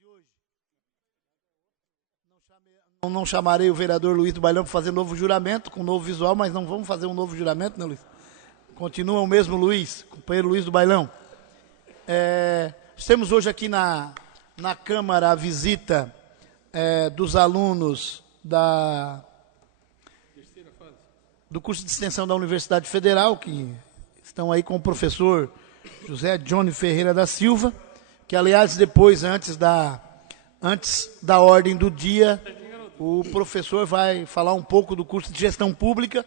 de hoje. Não chamarei o vereador Luiz do Bailão para fazer novo juramento, com novo visual, mas não vamos fazer um novo juramento, né, Luiz? Continua o mesmo Luiz, companheiro Luiz do Bailão. Temos hoje aqui na Câmara a visita dos alunos do curso de extensão da Universidade Federal, que estão aí com o professor José Johnny Ferreira da Silva, que, aliás, depois, antes da ordem do dia, o professor vai falar um pouco do curso de gestão pública,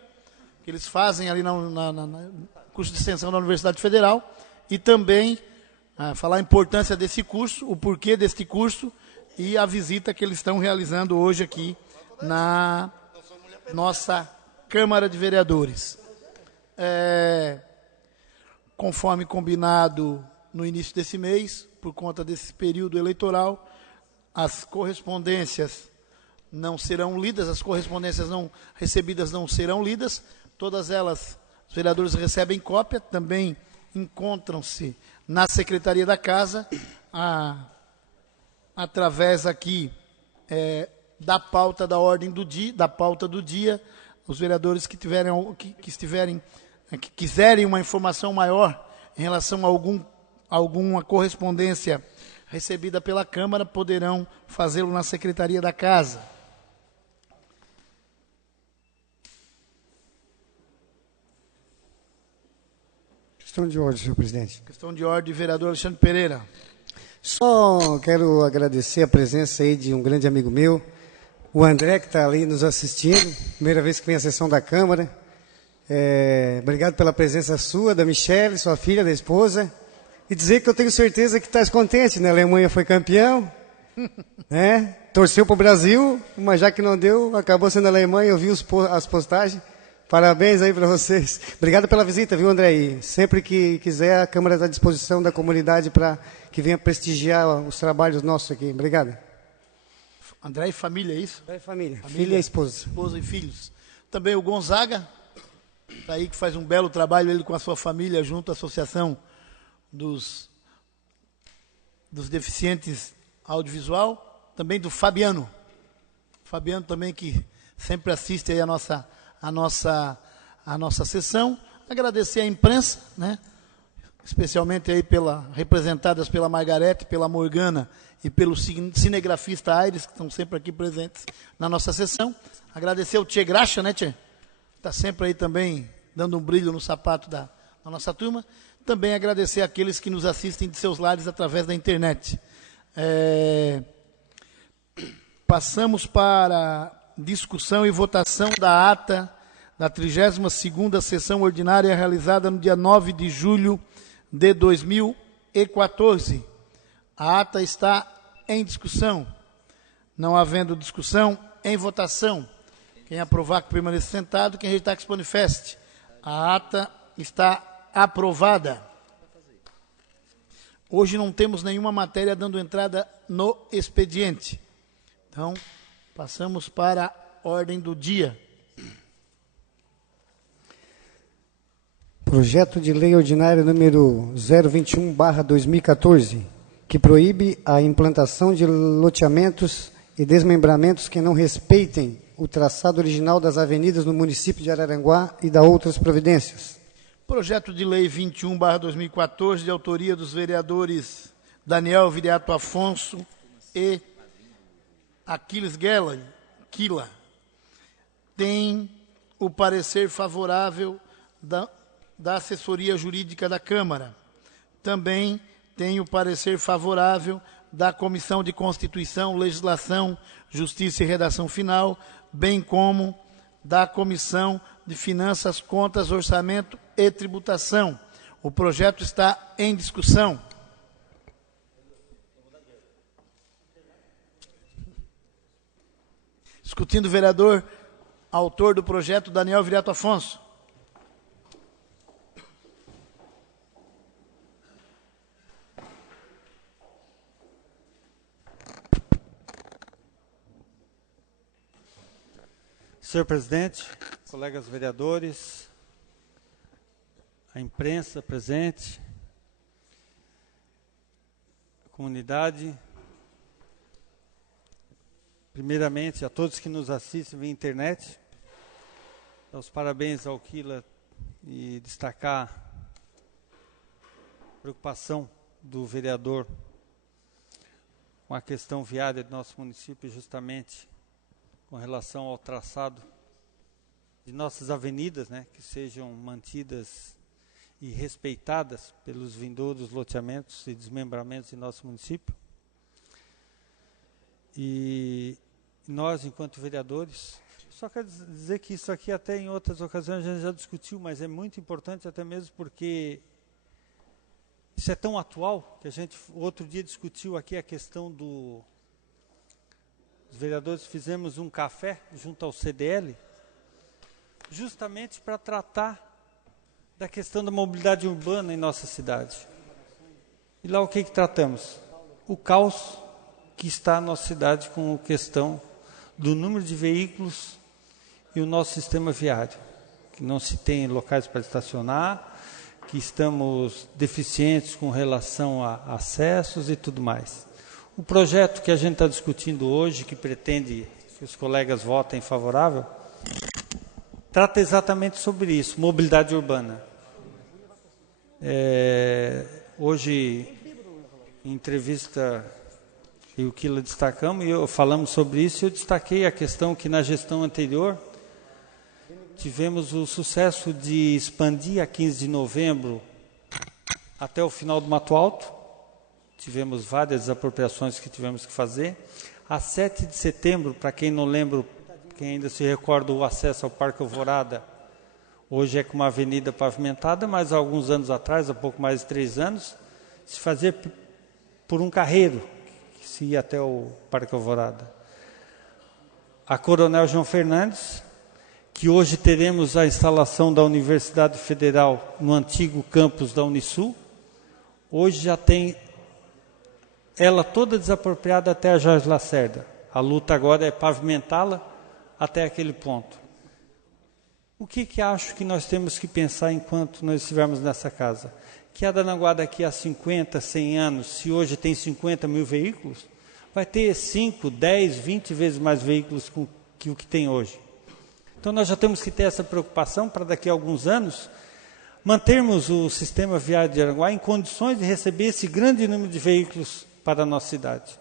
que eles fazem ali no curso de extensão da Universidade Federal, e também falar a importância desse curso, o porquê deste curso, e a visita que eles estão realizando hoje aqui na nossa Câmara de Vereadores. Conforme combinado no início desse mês, por conta desse período eleitoral, as correspondências não serão lidas, as correspondências não recebidas não serão lidas, todas elas, os vereadores recebem cópia, também encontram-se na Secretaria da Casa, através aqui da pauta da ordem do dia, da pauta do dia, os vereadores que quiserem uma informação maior em relação a alguma correspondência recebida pela Câmara, poderão fazê-lo na Secretaria da Casa. Questão de ordem, senhor presidente. Questão de ordem, vereador Alexandre Pereira. Só quero agradecer a presença aí de um grande amigo meu, o André, que está ali nos assistindo, primeira vez que vem à sessão da Câmara. Obrigado pela presença sua, da Michele, sua filha, da esposa. E dizer que eu tenho certeza que está contente, né? A Alemanha foi campeão, né? Torceu para o Brasil, mas já que não deu, acabou sendo a Alemanha. Eu vi as postagens. Parabéns aí para vocês. Obrigado pela visita, viu, André? E sempre que quiser, a Câmara está à disposição da comunidade para que venha prestigiar os trabalhos nossos aqui. Obrigado. André e família, é isso? André e família. Filha e esposa. Esposa e filhos. Também o Gonzaga, tá aí, que faz um belo trabalho, ele com a sua família, junto à Associação dos Deficientes Audiovisual. Também do Fabiano. Fabiano também, que sempre assiste aí a nossa sessão. Agradecer à imprensa, né? Especialmente aí representadas pela Margarete, pela Morgana e pelo cinegrafista Aires, que estão sempre aqui presentes na nossa sessão. Agradecer ao Tchê Graxa, né, Tchê? Está sempre aí também dando um brilho no sapato da nossa turma. Também agradecer àqueles que nos assistem de seus lares através da internet. Passamos para discussão e votação da ata da 32ª sessão ordinária realizada no dia 9 de julho de 2014. A ata está em discussão. Não havendo discussão, em votação. Quem aprovar, que permaneça sentado. Quem rejeitar, que se manifeste. A ata está aprovada. Hoje não temos nenhuma matéria dando entrada no expediente. Então, passamos para a ordem do dia. Projeto de Lei Ordinária número 021/2014, que proíbe a implantação de loteamentos e desmembramentos que não respeitem o traçado original das avenidas no município de Araranguá e da outras providências. Projeto de Lei 21/2014, de autoria dos vereadores Daniel Viriato Afonso e Aquiles Quila. Tem o parecer favorável da assessoria jurídica da Câmara. Também tem o parecer favorável da Comissão de Constituição, Legislação, Justiça e Redação Final, bem como da Comissão de Finanças, Contas, Orçamento e Tributação. O projeto está em discussão. Discutindo o vereador, autor do projeto, Daniel Viriato Afonso. Senhor presidente, colegas vereadores, a imprensa presente, a comunidade, primeiramente, a todos que nos assistem via internet, dar os parabéns ao Quila e destacar a preocupação do vereador com a questão viária do nosso município, justamente com relação ao traçado de nossas avenidas, né, que sejam mantidas e respeitadas pelos vindouros loteamentos e desmembramentos em nosso município. E nós, enquanto vereadores, só quero dizer que isso aqui até em outras ocasiões a gente já discutiu, mas é muito importante até mesmo porque isso é tão atual que a gente outro dia discutiu aqui a questão dos vereadores, fizemos um café junto ao CDL, justamente para tratar da questão da mobilidade urbana em nossa cidade. E lá o que tratamos? O caos que está na nossa cidade com a questão do número de veículos e o nosso sistema viário, que não se tem locais para estacionar, que estamos deficientes com relação a acessos e tudo mais. O projeto que a gente está discutindo hoje, que pretende que os colegas votem favorável, trata exatamente sobre isso, mobilidade urbana. Hoje, em entrevista, eu e o Quila destacamos, e falamos sobre isso, e eu destaquei a questão que na gestão anterior tivemos o sucesso de expandir a 15 de novembro até o final do Mato Alto. Tivemos várias desapropriações que tivemos que fazer. A 7 de setembro, para quem não lembra, quem ainda se recorda, o acesso ao Parque Alvorada, hoje é com uma avenida pavimentada, mas há alguns anos atrás, há pouco mais de 3 anos, se fazia por um carreiro, que se ia até o Parque Alvorada. A Coronel João Fernandes, que hoje teremos a instalação da Universidade Federal no antigo campus da Unisul, hoje já tem ela toda desapropriada até a Jorge Lacerda. A luta agora é pavimentá-la até aquele ponto. O que acho que nós temos que pensar enquanto nós estivermos nessa casa? Que a Aranaguá daqui a 50, 100 anos, se hoje tem 50 mil veículos, vai ter 5, 10, 20 vezes mais veículos que o que tem hoje. Então nós já temos que ter essa preocupação para daqui a alguns anos mantermos o sistema viário de Aranaguá em condições de receber esse grande número de veículos para a nossa cidade.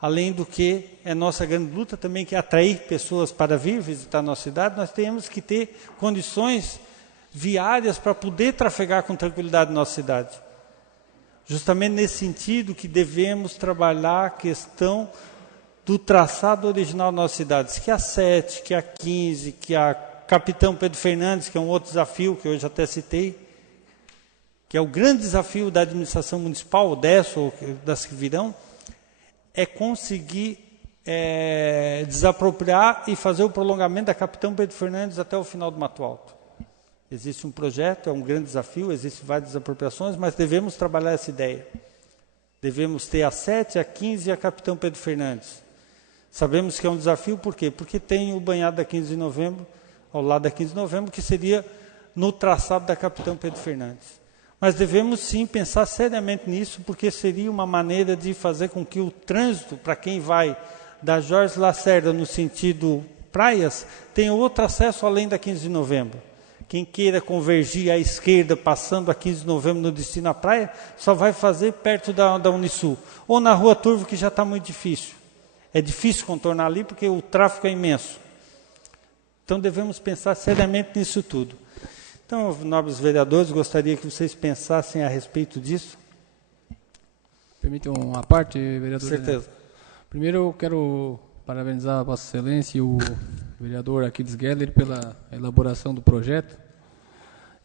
Além do que é nossa grande luta também, que é atrair pessoas para vir visitar a nossa cidade, nós temos que ter condições viárias para poder trafegar com tranquilidade na nossa cidade. Justamente nesse sentido que devemos trabalhar a questão do traçado original da nossa cidade, que é a 7, que é a 15, que é a Capitão Pedro Fernandes, que é um outro desafio que eu já até citei, que é o grande desafio da administração municipal, dessa ou das que virão, é conseguir desapropriar e fazer o prolongamento da Capitão Pedro Fernandes até o final do Mato Alto. Existe um projeto, é um grande desafio, existem várias desapropriações, mas devemos trabalhar essa ideia. Devemos ter a 7, a 15 e a Capitão Pedro Fernandes. Sabemos que é um desafio, por quê? Porque tem o banhado da 15 de novembro, ao lado da 15 de novembro, que seria no traçado da Capitão Pedro Fernandes. Mas devemos sim pensar seriamente nisso, porque seria uma maneira de fazer com que o trânsito, para quem vai da Jorge Lacerda no sentido praias, tenha outro acesso além da 15 de novembro. Quem queira convergir à esquerda, passando a 15 de novembro no destino à praia, só vai fazer perto da Unisul. Ou na Rua Turvo, que já está muito difícil. É difícil contornar ali, porque o tráfego é imenso. Então devemos pensar seriamente nisso tudo. Então, nobres vereadores, gostaria que vocês pensassem a respeito disso. Permite uma parte, vereador? Certeza. Primeiro, eu quero parabenizar a Vossa Excelência e o vereador Aquiles Geller pela elaboração do projeto.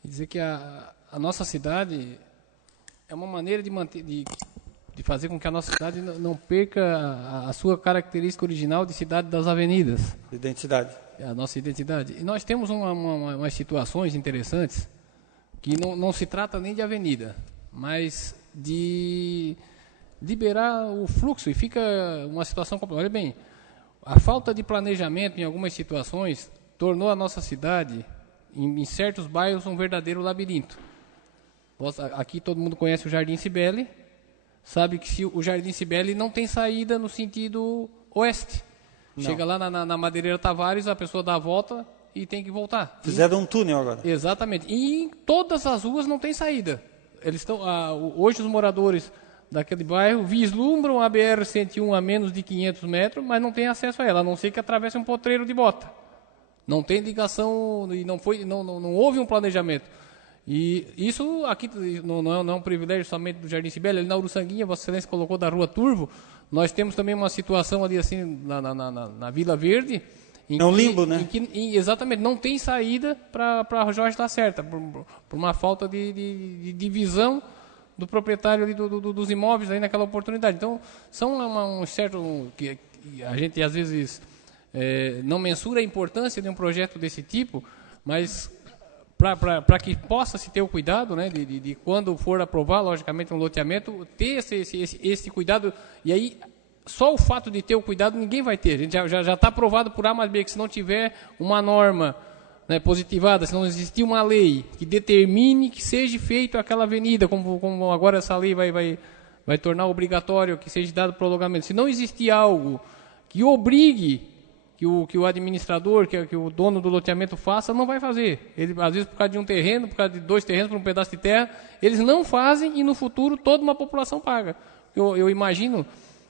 E dizer que a nossa cidade é uma maneira de manter, de fazer com que a nossa cidade não perca a sua característica original de cidade das avenidas. Identidade. A nossa identidade. E nós temos umas situações interessantes que não se trata nem de avenida, mas de liberar o fluxo, e fica uma situação complicada. Olha bem, a falta de planejamento em algumas situações tornou a nossa cidade, em certos bairros, um verdadeiro labirinto. Aqui todo mundo conhece o Jardim Cibele, sabe que o Jardim Cibele não tem saída no sentido oeste. Não. Chega lá na Madeireira Tavares, a pessoa dá a volta e tem que voltar. Fizeram um túnel agora. Exatamente. E em todas as ruas não tem saída. Eles estão, hoje os moradores daquele bairro vislumbram a BR-101 a menos de 500 metros, mas não tem acesso a ela, a não ser que atravesse um potreiro de bota. Não tem ligação e não houve um planejamento. E isso aqui não é um privilégio somente do Jardim Cibele. Ali na Uruçanguinha, Vossa Excelência colocou da Rua Turvo, nós temos também uma situação ali assim na Vila Verde. É um limbo, né? Exatamente, não tem saída para Jorge Lacerda, por uma falta de visão do proprietário ali dos imóveis aí naquela oportunidade. Então, são um certo... que a gente às vezes não mensura a importância de um projeto desse tipo, mas para que possa se ter o cuidado, né, de quando for aprovar, logicamente, um loteamento, ter esse cuidado. E aí, só o fato de ter o cuidado, ninguém vai ter. A gente já está aprovado por A mais B, que se não tiver uma norma, né, positivada, se não existir uma lei que determine que seja feita aquela avenida, como agora essa lei vai tornar obrigatório que seja dado prolongamento. Se não existir algo que obrigue que o administrador, que o dono do loteamento faça, não vai fazer. Ele, às vezes, por causa de um terreno, por causa de 2 terrenos, por um pedaço de terra, eles não fazem e no futuro toda uma população paga. Eu imagino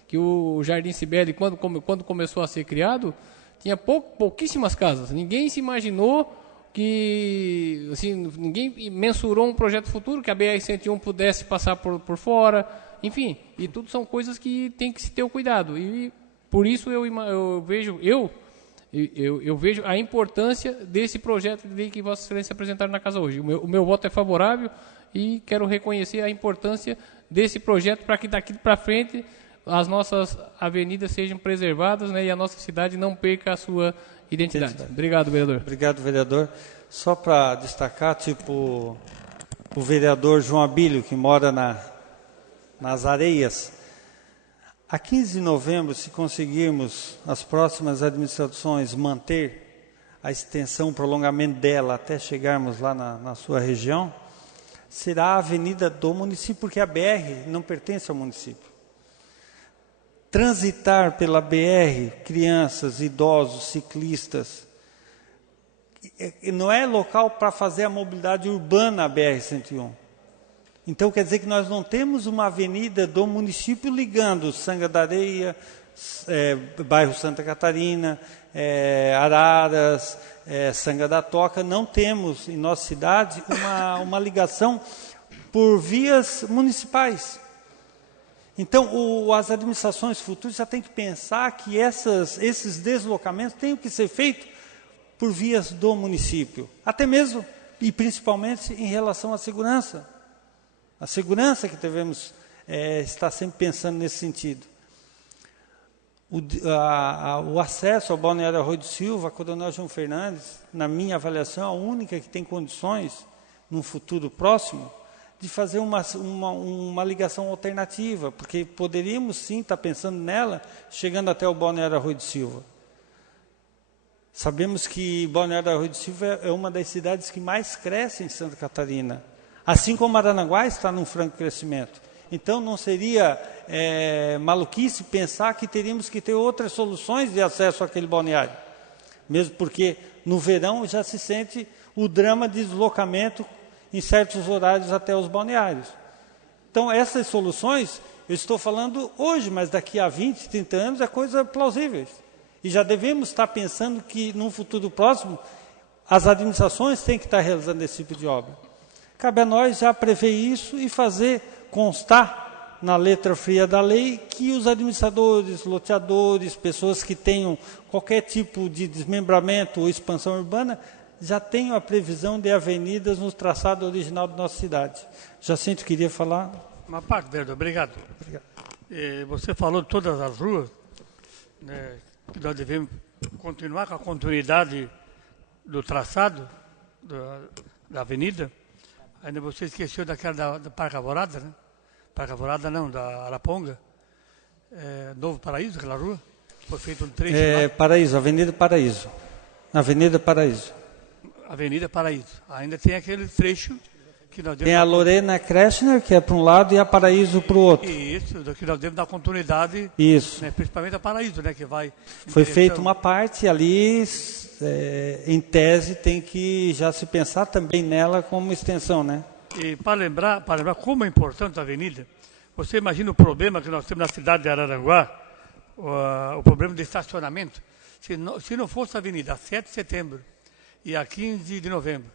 que o Jardim Cibele, quando começou a ser criado, tinha pouquíssimas casas. Ninguém se imaginou que, assim, ninguém mensurou um projeto futuro, que a BR-101 pudesse passar por fora, enfim. E tudo são coisas que tem que se ter o cuidado. E por isso eu vejo a importância desse projeto de lei que Vossa Excelência apresentaram na casa hoje. O meu voto é favorável e quero reconhecer a importância desse projeto para que daqui para frente as nossas avenidas sejam preservadas, né, e a nossa cidade não perca a sua identidade. Obrigado, vereador. Obrigado, vereador. Só para destacar, tipo, o vereador João Abílio, que mora nas Areias. A 15 de novembro, se conseguirmos as próximas administrações manter a extensão, o prolongamento dela até chegarmos lá na sua região, será a avenida do município, porque a BR não pertence ao município. Transitar pela BR, crianças, idosos, ciclistas, não é local para fazer a mobilidade urbana a BR-101. Então, quer dizer que nós não temos uma avenida do município ligando Sanga da Areia, bairro Santa Catarina, Araras, Sanga da Toca. Não temos em nossa cidade uma ligação por vias municipais. Então, as administrações futuras já têm que pensar que esses deslocamentos têm que ser feitos por vias do município. Até mesmo e principalmente em relação à segurança. A segurança que devemos estar sempre pensando nesse sentido. O acesso ao Balneário Arroio do Silva, a Coronel João Fernandes, na minha avaliação, é a única que tem condições, num futuro próximo, de fazer uma ligação alternativa, porque poderíamos sim estar pensando nela, chegando até o Balneário Arroio do Silva. Sabemos que Balneário Arroio do Silva é uma das cidades que mais cresce em Santa Catarina. Assim como Aranaguá está num franco crescimento. Então, não seria maluquice pensar que teríamos que ter outras soluções de acesso àquele balneário. Mesmo porque, no verão, já se sente o drama de deslocamento em certos horários até os balneários. Então, essas soluções, eu estou falando hoje, mas daqui a 20, 30 anos, é coisa plausível. E já devemos estar pensando que, num futuro próximo, as administrações têm que estar realizando esse tipo de obra. Cabe a nós já prever isso e fazer constar na letra fria da lei que os administradores, loteadores, pessoas que tenham qualquer tipo de desmembramento ou expansão urbana, já tenham a previsão de avenidas no traçado original da nossa cidade. Jacinto queria falar. Uma parte, vereador, obrigado. Você falou de todas as ruas, né, que nós devemos continuar com a continuidade do traçado da avenida. Ainda você esqueceu daquela da Parque Alvorada, né? Parque Alvorada não, da Araponga. Novo Paraíso, aquela rua. Foi feito um trecho lá. Paraíso, Avenida Paraíso. Avenida Paraíso. Avenida Paraíso. Ainda tem aquele trecho que nós Tem a Lorena Kreshner, que é para um lado, e a Paraíso para o outro. Isso, que nós devemos dar continuidade, Isso. né, principalmente a Paraíso, né, que vai... Foi feita uma parte ali, em tese, tem que já se pensar também nela como extensão, né? E para lembrar como é importante a avenida, você imagina o problema que nós temos na cidade de Araranguá, o problema de estacionamento. Se não fosse a avenida, a 7 de setembro e a 15 de novembro,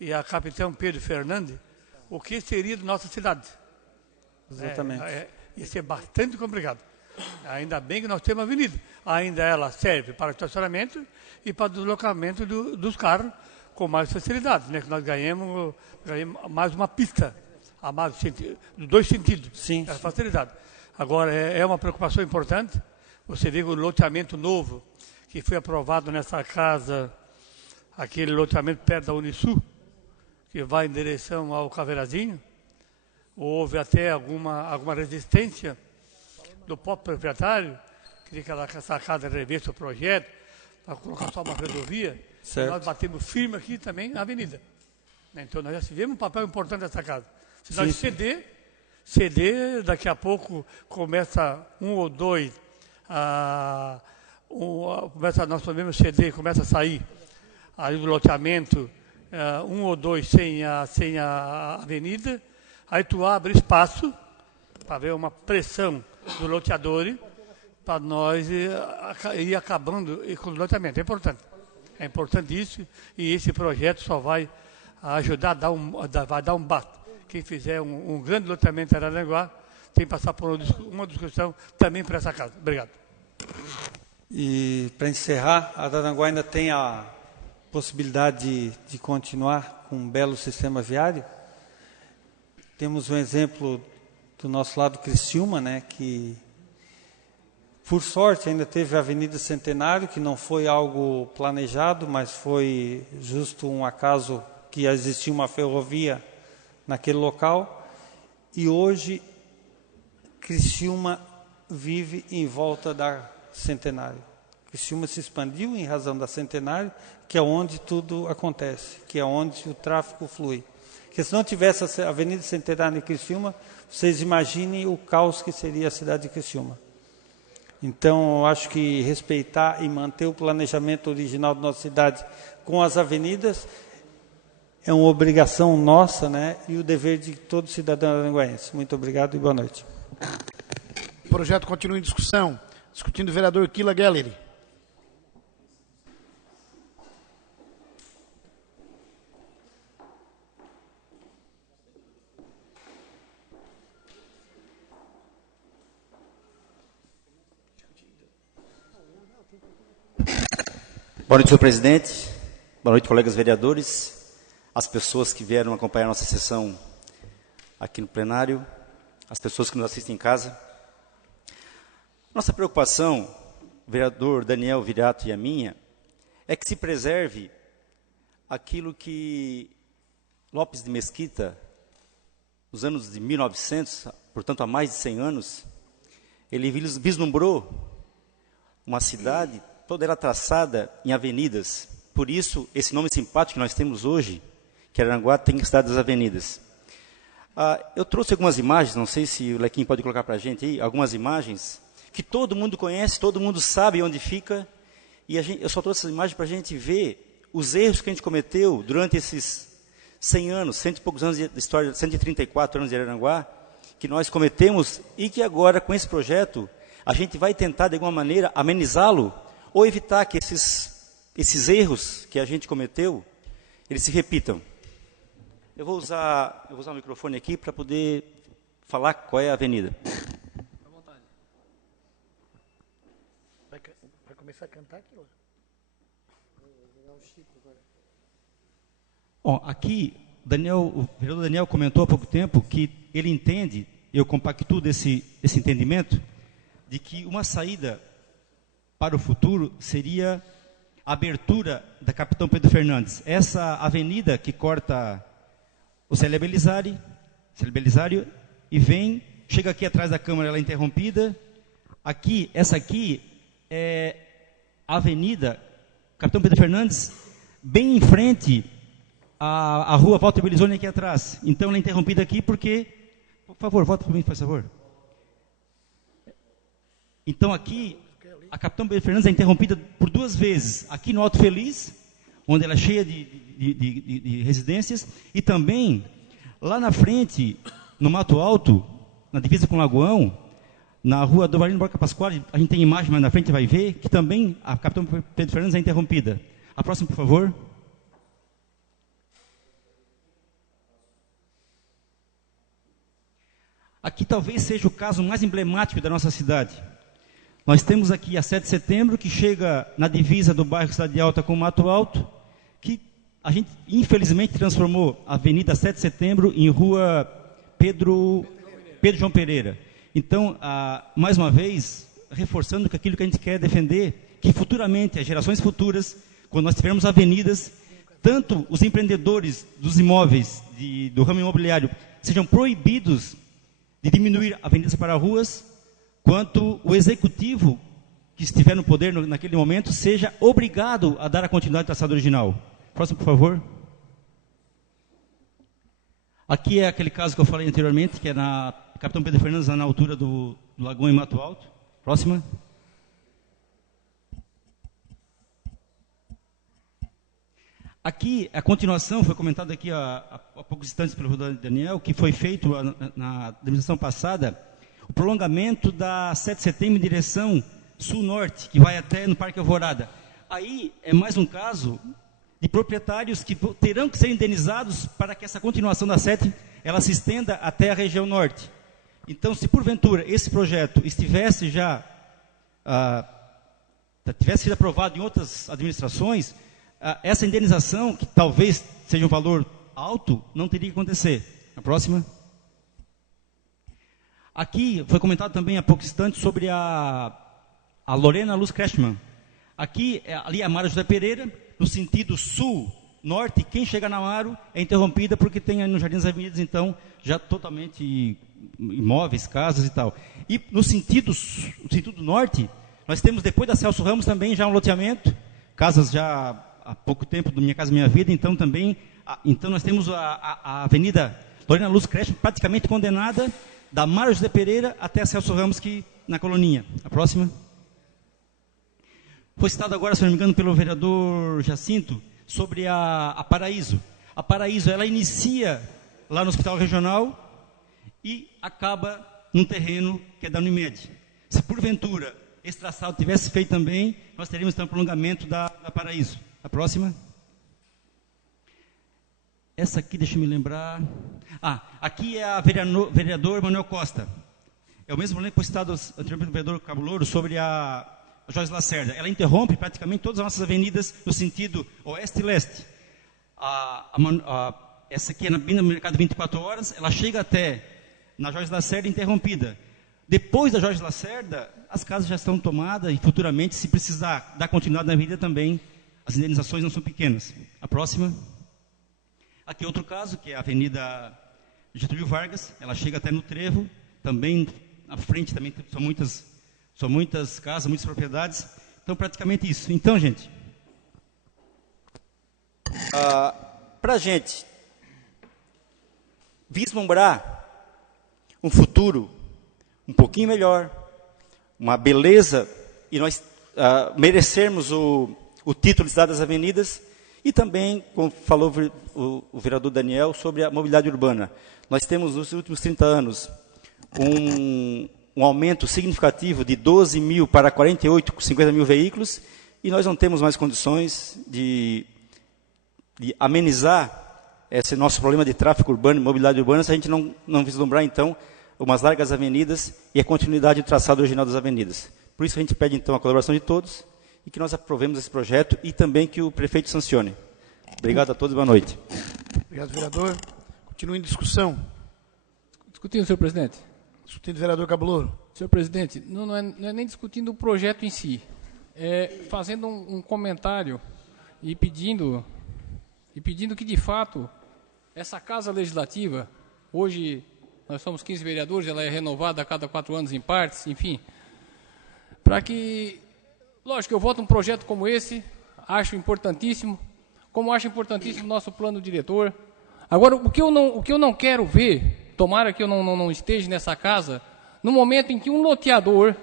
e a Capitão Pedro Fernandes, o que seria da nossa cidade? Exatamente. Ia ser bastante complicado. Ainda bem que nós temos a avenida. Ainda ela serve para estacionamento e para o deslocamento dos carros com mais facilidade, né? Que nós ganhamos mais uma pista, a mais dos dois sentidos. Sim. É facilidade. Agora, é uma preocupação importante. Você vê o loteamento novo que foi aprovado nessa casa, aquele loteamento perto da Unisul, que vai em direção ao Caveirazinho. Houve até alguma resistência do próprio proprietário, queria que essa casa revesse o projeto, para colocar só uma rodovia. Nós batemos firme aqui também na avenida. Então nós já tivemos um papel importante dessa casa. Se nós ceder, daqui a pouco começa um ou dois, nós podemos ceder, começa a sair aí do loteamento, um ou dois sem a avenida, aí tu abre espaço para ver uma pressão do loteador para nós ir acabando com o loteamento. É importante isso, e esse projeto só vai ajudar vai dar um basta. Quem fizer um grande loteamento em Araranguá tem que passar por uma discussão também para essa casa. Obrigado. E para encerrar, a Araranguá ainda tem a possibilidade de continuar com um belo sistema viário. Temos um exemplo do nosso lado Criciúma, né, que por sorte ainda teve a Avenida Centenário, que não foi algo planejado, mas foi justo um acaso que existia uma ferrovia naquele local. E hoje Criciúma vive em volta da Centenário. Criciúma se expandiu em razão da Centenário, que é onde tudo acontece, que é onde o tráfego flui. Porque se não tivesse a Avenida Centenário em Criciúma, vocês imaginem o caos que seria a cidade de Criciúma. Então, eu acho que respeitar e manter o planejamento original da nossa cidade com as avenidas é uma obrigação nossa, né? E o dever de todo cidadão aranguaense. Muito obrigado e boa noite. O projeto continua em discussão. Discutindo o vereador Kila Gallery. Boa noite, senhor presidente. Boa noite, colegas vereadores, as pessoas que vieram acompanhar nossa sessão aqui no plenário, as pessoas que nos assistem em casa. Nossa preocupação, vereador Daniel Viriato e a minha, é que se preserve aquilo que Lopes de Mesquita, nos anos de 1900, portanto há mais de 100 anos, ele vislumbrou uma cidade toda ela traçada em avenidas. Por isso, esse nome simpático que nós temos hoje, que Araranguá tem cidade das avenidas. Eu trouxe algumas imagens, não sei se o Lequim pode colocar para a gente aí, algumas imagens que todo mundo conhece, todo mundo sabe onde fica, e eu só trouxe essas imagens para a gente ver os erros que a gente cometeu durante esses 100 anos, 100 e poucos anos de história, 134 anos de Araranguá, que nós cometemos e que agora, com esse projeto, a gente vai tentar, de alguma maneira, amenizá-lo ou evitar que esses erros que a gente cometeu, eles se repitam. Eu vou usar o microfone aqui para poder falar qual é a avenida. À vontade. Vai começar a cantar aqui hoje? Aqui, o vereador Daniel comentou há pouco tempo que ele entende, eu compactuo desse entendimento, de que uma saída para o futuro seria a abertura da Capitão Pedro Fernandes. Essa avenida que corta o Célia Belisário e chega aqui atrás da Câmara, ela é interrompida. Essa aqui é a avenida Capitão Pedro Fernandes, bem em frente a rua Walter Belizoni aqui atrás. Então, ela é interrompida aqui porque... Por favor, volta para mim, por favor. Então, aqui, a Capitão Pedro Fernandes é interrompida por 2 vezes. Aqui no Alto Feliz, onde ela é cheia de residências, e também, lá na frente, no Mato Alto, na divisa com o Lagoão, na rua do Valino Borca Pasquale, a gente tem imagem, mas na frente vai ver, que também a Capitão Pedro Fernandes é interrompida. A próxima, por favor. Aqui talvez seja o caso mais emblemático da nossa cidade. Nós temos aqui a 7 de setembro, que chega na divisa do bairro Cidade Alta com o Mato Alto, que a gente, infelizmente, transformou a Avenida 7 de Setembro em Rua Pedro João Pereira. Então, mais uma vez, reforçando que aquilo que a gente quer defender, que futuramente, as gerações futuras, quando nós tivermos avenidas, tanto os empreendedores dos imóveis, do ramo imobiliário, sejam proibidos de diminuir avenidas para ruas, quanto o executivo, que estiver no poder naquele momento, seja obrigado a dar a continuidade do traçado original. Próximo, por favor. Aqui é aquele caso que eu falei anteriormente, que é na Capitão Pedro Fernandes, na altura do Lagoão e Mato Alto. Próxima. Aqui, a continuação, foi comentado aqui há poucos instantes pelo Daniel, que foi feito na administração passada, o prolongamento da 7 de setembro em direção sul-norte, que vai até no Parque Alvorada. Aí é mais um caso de proprietários que terão que ser indenizados para que essa continuação da 7 ela se estenda até a região norte. Então, se porventura esse projeto estivesse já tivesse sido aprovado em outras administrações, essa indenização, que talvez seja um valor alto, não teria que acontecer. A próxima. Aqui foi comentado também há pouco instante sobre a Lorena Luz Crestman. Aqui, ali é a Amaro José Pereira, no sentido sul-norte, quem chega na Amaro é interrompida porque tem nos Jardins das Avenidas, então, já totalmente imóveis, casas e tal. E no sentido norte, nós temos, depois da Celso Ramos, também já um loteamento, casas já há pouco tempo do Minha Casa Minha Vida, então também, então nós temos a Avenida Lorena Luz Crestman praticamente condenada, da Mário José Pereira até a Celso Ramos, que na Coloninha. A próxima. Foi citado agora, se não me engano, pelo vereador Jacinto, sobre a Paraíso. A Paraíso, ela inicia lá no Hospital Regional e acaba num terreno que é da Unimed. Se porventura esse traçado tivesse feito também, nós teríamos então um prolongamento da Paraíso. A próxima. Essa aqui, deixa eu me lembrar. Aqui é a vereador Manuel Costa. É o mesmo problema que foi citado anteriormente do vereador Cabulouro sobre a Jorge Lacerda. Ela interrompe praticamente todas as nossas avenidas no sentido oeste e leste. Essa aqui é bem no mercado 24 horas, ela chega até na Jorge Lacerda interrompida. Depois da Jorge Lacerda, as casas já estão tomadas e futuramente, se precisar dar continuidade na avenida também, as indenizações não são pequenas. A próxima. Aqui outro caso, que é a Avenida Getúlio Vargas, ela chega até no Trevo, também à frente também são muitas casas, muitas propriedades, então praticamente isso. Então, gente, para a gente vislumbrar um futuro um pouquinho melhor, uma beleza, e nós merecermos o título de Cidade das Avenidas, e também, como falou o vereador Daniel, sobre a mobilidade urbana. Nós temos, nos últimos 30 anos, um aumento significativo de 12 mil para 48, 50 mil veículos, e nós não temos mais condições de amenizar esse nosso problema de tráfego urbano e mobilidade urbana, se a gente não vislumbrar, então, umas largas avenidas e a continuidade do traçado original das avenidas. Por isso a gente pede, então, a colaboração de todos, e que nós aprovemos esse projeto e também que o prefeito sancione. Obrigado a todos e boa noite. Obrigado, vereador. Continua em discussão. Discutindo, senhor presidente. Discutindo, vereador Cabulouro. Senhor presidente, não é nem discutindo o projeto em si. É fazendo um comentário e pedindo que, de fato, essa Casa Legislativa, hoje nós somos 15 vereadores, ela é renovada a cada 4 anos em partes, enfim, para que... Lógico, eu voto um projeto como esse, acho importantíssimo. como acho importantíssimo o nosso plano diretor. Agora, o que eu não quero ver, tomara que eu não esteja nessa casa, no momento em que um loteador,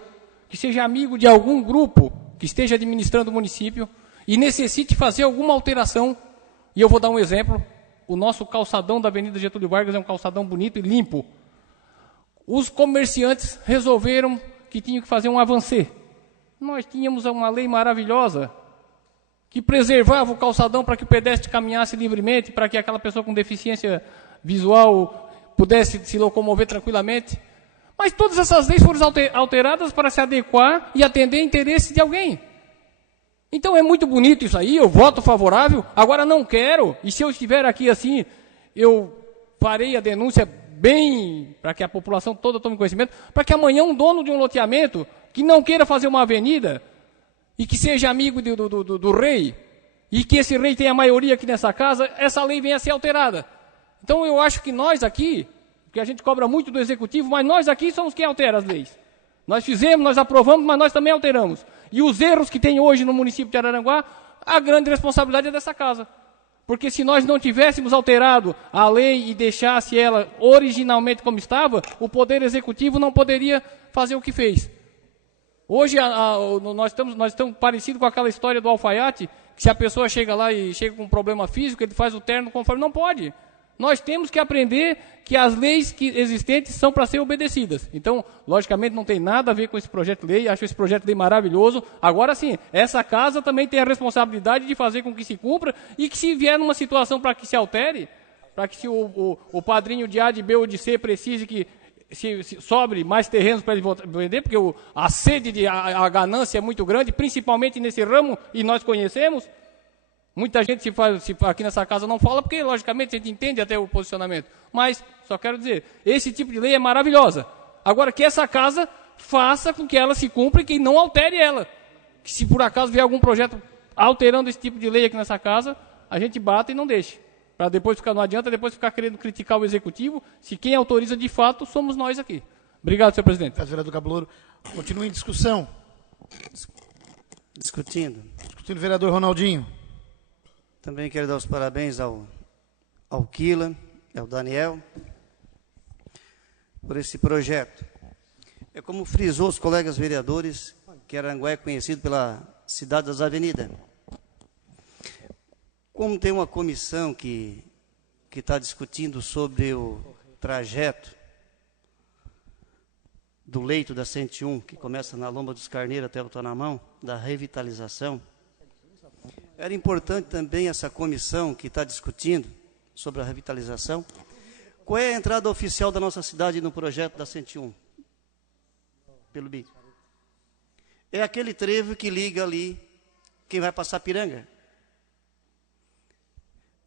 que seja amigo de algum grupo que esteja administrando o município e necessite fazer alguma alteração, e eu vou dar um exemplo, o nosso calçadão da Avenida Getúlio Vargas é um calçadão bonito e limpo. Os comerciantes resolveram que tinham que fazer um avancê. Nós tínhamos uma lei maravilhosa que preservava o calçadão para que o pedestre caminhasse livremente, para que aquela pessoa com deficiência visual pudesse se locomover tranquilamente. Mas todas essas leis foram alteradas para se adequar e atender interesses de alguém. Então é muito bonito isso aí, eu voto favorável, agora não quero, e se eu estiver aqui assim, eu farei a denúncia bem, para que a população toda tome conhecimento, para que amanhã um dono de um loteamento que não queira fazer uma avenida e que seja amigo do rei, e que esse rei tenha maioria aqui nessa casa, essa lei venha a ser alterada. Então eu acho que nós aqui, porque a gente cobra muito do executivo, mas nós aqui somos quem altera as leis. Nós fizemos, nós aprovamos, mas nós também alteramos. E os erros que tem hoje no município de Araranguá, a grande responsabilidade é dessa casa. Porque se nós não tivéssemos alterado a lei e deixasse ela originalmente como estava, o Poder Executivo não poderia fazer o que fez. Hoje nós estamos parecidos com aquela história do alfaiate, que se a pessoa chega lá e chega com um problema físico, ele faz o terno conforme não pode. Nós temos que aprender que as leis existentes são para ser obedecidas. Então, logicamente, não tem nada a ver com esse projeto de lei, acho esse projeto de lei maravilhoso. Agora sim, essa casa também tem a responsabilidade de fazer com que se cumpra e que se vier numa situação para que se altere, para que se o padrinho de A, de B ou de C precise que se sobre mais terrenos para ele vender, porque a sede, a ganância é muito grande, principalmente nesse ramo, e nós conhecemos. Muita gente aqui nessa casa não fala, porque, logicamente, a gente entende até o posicionamento. Mas, só quero dizer, esse tipo de lei é maravilhosa. Agora, que essa casa faça com que ela se cumpra e que não altere ela. Que se por acaso vier algum projeto alterando esse tipo de lei aqui nessa casa, a gente bata e não deixe. Para depois ficar, não adianta depois ficar querendo criticar o executivo, se quem autoriza de fato somos nós aqui. Obrigado, senhor presidente. Obrigado, vereador Cabelouro. Continua em discussão. Discutindo, vereador Ronaldinho. também quero dar os parabéns ao Quila, ao Daniel, por esse projeto. É como frisou os colegas vereadores, que Araranguá é conhecido pela cidade das avenidas. Como tem uma comissão que está discutindo sobre o trajeto do leito da 101, que começa na Lomba dos Carneiros até o Tonamão, da revitalização, era importante também essa comissão que está discutindo sobre a revitalização. Qual é a entrada oficial da nossa cidade no projeto da 101? Pelo BI. É aquele trevo que liga ali quem vai passar Piranga.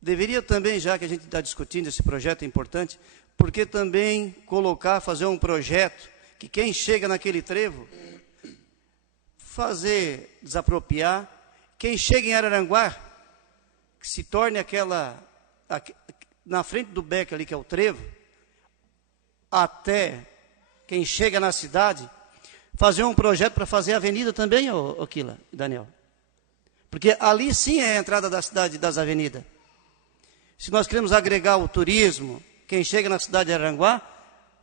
Deveria também, já que a gente está discutindo esse projeto é importante, porque também fazer um projeto que quem chega naquele trevo, fazer desapropriar, quem chega em Araranguá, que se torne na frente do beco ali, que é o trevo, até quem chega na cidade, fazer um projeto para fazer a avenida também, Quila, Daniel. Porque ali sim é a entrada da cidade das avenidas. Se nós queremos agregar o turismo, quem chega na cidade de Araranguá,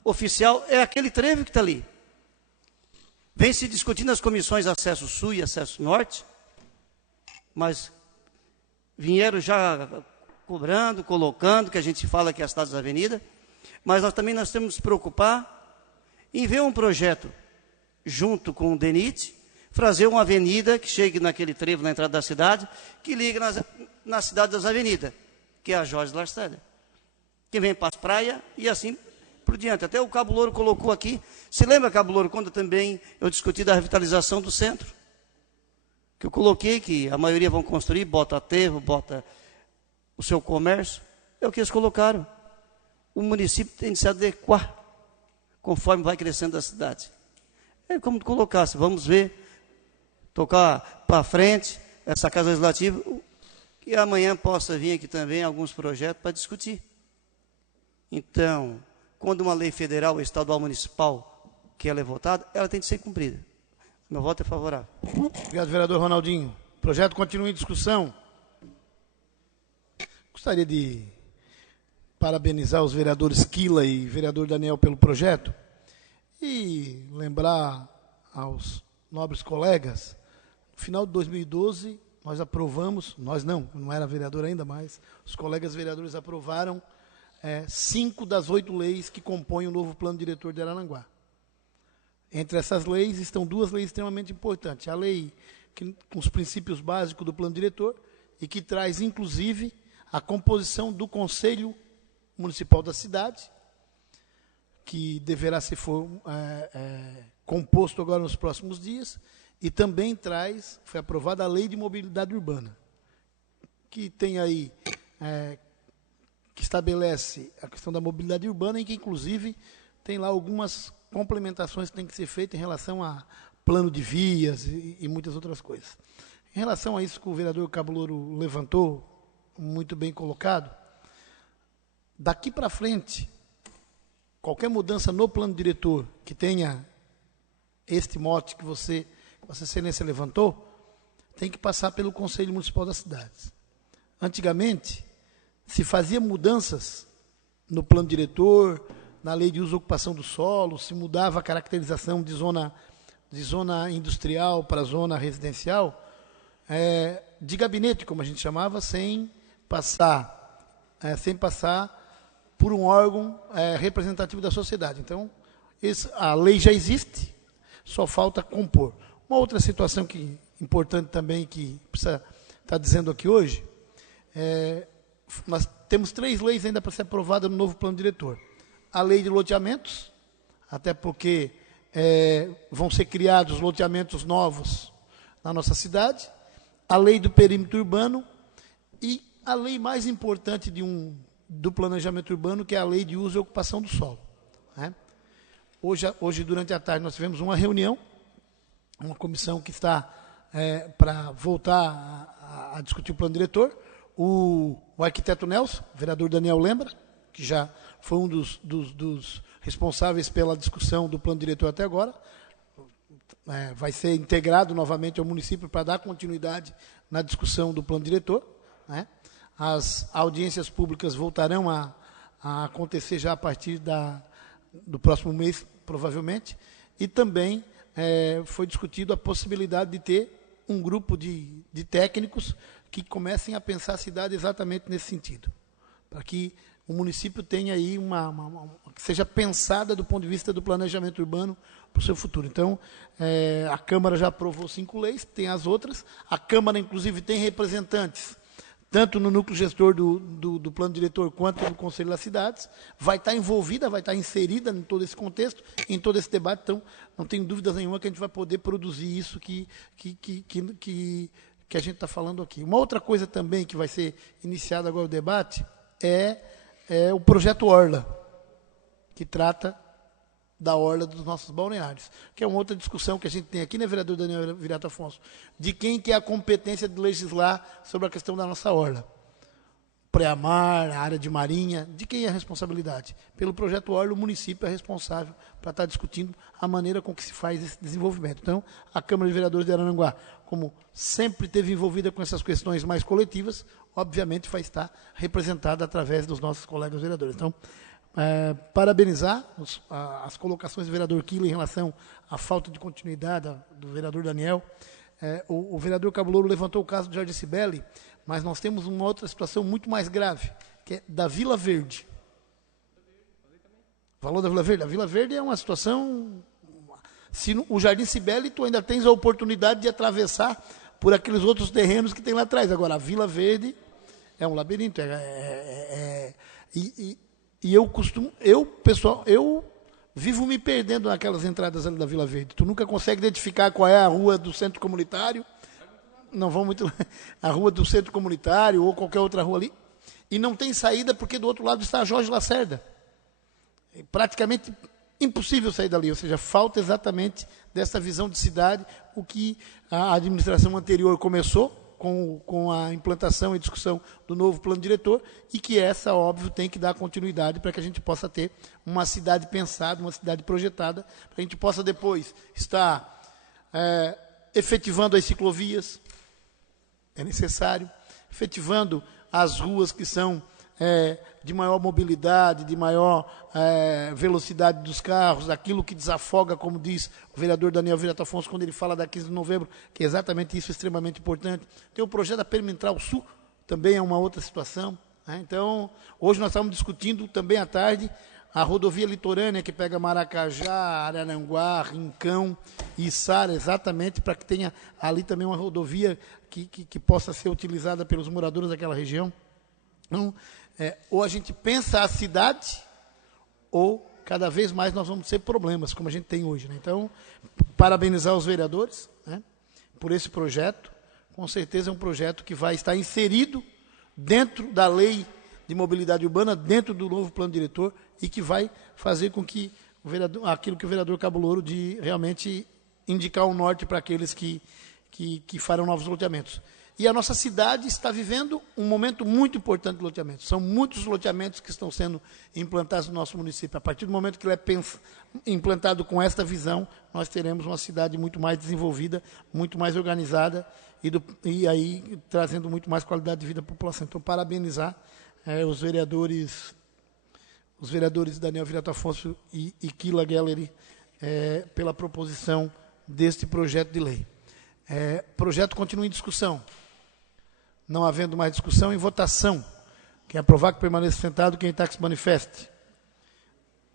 oficial é aquele trevo que está ali. Vem se discutindo nas comissões Acesso Sul e Acesso Norte, mas vieram já cobrando, colocando, que a gente fala que é a cidade das avenidas, mas nós temos que nos preocupar em ver um projeto junto com o DENIT, fazer uma avenida que chegue naquele trevo na entrada da cidade, que liga na cidade das avenidas, que é a Jorge Lacerda, que vem para as praias e assim por diante. Até o Cabo Louro colocou aqui. Se lembra, Cabo Louro, quando também eu discuti da revitalização do centro? Que eu coloquei que a maioria vão construir, bota aterro, bota o seu comércio. É o que eles colocaram. O município tem de se adequar conforme vai crescendo a cidade. É como colocasse, vamos ver, tocar para frente essa Casa Legislativa, que amanhã possa vir aqui também alguns projetos para discutir. Então, quando uma lei federal, estadual, municipal, que ela é votada, ela tem de ser cumprida. Meu voto é favorável. Obrigado, vereador Ronaldinho. O projeto continua em discussão. Gostaria de parabenizar os vereadores Quila e vereador Daniel pelo projeto e lembrar aos nobres colegas, no final de 2012, nós aprovamos, nós não, eu não era vereador ainda, mas os colegas vereadores aprovaram 5 das 8 leis que compõem o novo plano diretor de Araranguá. Entre essas leis estão 2 leis extremamente importantes. A lei com os princípios básicos do plano diretor e que traz, inclusive, a composição do Conselho Municipal da cidade, que deverá ser composto agora nos próximos dias, e também foi aprovada a Lei de Mobilidade Urbana, que tem aí, que estabelece a questão da mobilidade urbana e que, inclusive, tem lá algumas complementações que têm que ser feitas em relação a plano de vias e muitas outras coisas. Em relação a isso que o vereador Cabolouro levantou, muito bem colocado, daqui para frente, qualquer mudança no plano diretor que tenha este mote que Vossa Excelência levantou, tem que passar pelo Conselho Municipal das Cidades. Antigamente, se fazia mudanças no plano diretor, na lei de uso e ocupação do solo, se mudava a caracterização de zona industrial para zona residencial, de gabinete, como a gente chamava, sem passar por um órgão representativo da sociedade. Então, a lei já existe, só falta compor. Uma outra situação importante também, que precisa estar dizendo aqui hoje, nós temos 3 leis ainda para ser aprovadas no novo plano diretor. A lei de loteamentos, até porque vão ser criados loteamentos novos na nossa cidade, a lei do perímetro urbano e a lei mais importante do planejamento urbano, que é a lei de uso e ocupação do solo. Hoje, durante a tarde, nós tivemos uma reunião, uma comissão que está para voltar a discutir o plano diretor. O arquiteto Nelson, o vereador Daniel lembra, que já foi um dos responsáveis pela discussão do plano diretor até agora, vai ser integrado novamente ao município para dar continuidade na discussão do plano diretor. As audiências públicas voltarão a acontecer já a partir do próximo mês, provavelmente, e também foi discutido a possibilidade de ter um grupo de técnicos que comecem a pensar a cidade exatamente nesse sentido, para que o município tenha aí que seja pensada do ponto de vista do planejamento urbano para o seu futuro. Então, a Câmara já aprovou 5 leis, tem as outras. A Câmara, inclusive, tem representantes, tanto no núcleo gestor do plano diretor quanto no Conselho das Cidades, vai estar envolvida, vai estar inserida em todo esse contexto, em todo esse debate. Então, não tenho dúvidas nenhuma que a gente vai poder produzir isso que a gente está falando aqui. Uma outra coisa também que vai ser iniciado agora o debate é o projeto Orla, que trata da orla dos nossos balneários, que é uma outra discussão que a gente tem aqui, né, vereador Daniel Viriato Afonso, de quem que é a competência de legislar sobre a questão da nossa orla. Pré-mar, a área de marinha, de quem é a responsabilidade? Pelo projeto Orla, o município é responsável para estar discutindo a maneira com que se faz esse desenvolvimento. Então, a Câmara de Vereadores de Araranguá, como sempre esteve envolvida com essas questões mais coletivas, obviamente vai estar representada através dos nossos colegas vereadores. Então, parabenizar as colocações do vereador Quila em relação à falta de continuidade do vereador Daniel. O vereador Cabolouro levantou o caso do Jardim Cibele, mas nós temos uma outra situação muito mais grave, que é da Vila Verde. Falou da Vila Verde? A Vila Verde é uma situação... o Jardim Cibele, tu ainda tens a oportunidade de atravessar por aqueles outros terrenos que tem lá atrás. Agora, a Vila Verde é um labirinto. E eu vivo me perdendo naquelas entradas ali da Vila Verde. Tu nunca consegue identificar qual é a rua do centro comunitário. Não vão muito... A rua do centro comunitário ou qualquer outra rua ali. E não tem saída porque do outro lado está a Jorge Lacerda. É praticamente impossível sair dali. Ou seja, falta exatamente dessa visão de cidade, o que a administração anterior começou com a implantação e discussão do novo plano diretor, e que essa, óbvio, tem que dar continuidade para que a gente possa ter uma cidade pensada, uma cidade projetada, para que a gente possa depois estar efetivando as ciclovias, é necessário, efetivando as ruas que são de maior mobilidade, de maior velocidade dos carros, aquilo que desafoga, como diz o vereador Daniel Virato Afonso, quando ele fala da 15 de novembro, que é exatamente isso, extremamente importante. Tem o projeto da Perimetral Sul, também é uma outra situação. Então, hoje nós estamos discutindo, também à tarde, a rodovia litorânea, que pega Maracajá, Araranguá, Rincão e Içara, exatamente para que tenha ali também uma rodovia que possa ser utilizada pelos moradores daquela região. Então, ou a gente pensa a cidade, ou cada vez mais nós vamos ter problemas, como a gente tem hoje. Então, parabenizar os vereadores por esse projeto. Com certeza é um projeto que vai estar inserido dentro da lei de mobilidade urbana, dentro do novo plano diretor, e que vai fazer com que aquilo que o vereador Cabo Louro de realmente indicar o norte para aqueles que farão novos loteamentos. E a nossa cidade está vivendo um momento muito importante de loteamento. São muitos loteamentos que estão sendo implantados no nosso município. A partir do momento que ele é implantado com esta visão, nós teremos uma cidade muito mais desenvolvida, muito mais organizada e aí trazendo muito mais qualidade de vida à população. Então, parabenizar os vereadores Daniel Virato Afonso e Kila Gelleri pela proposição deste projeto de lei. O projeto continua em discussão. Não havendo mais discussão, em votação. Quem aprovar, que permaneça sentado, quem está que se manifeste.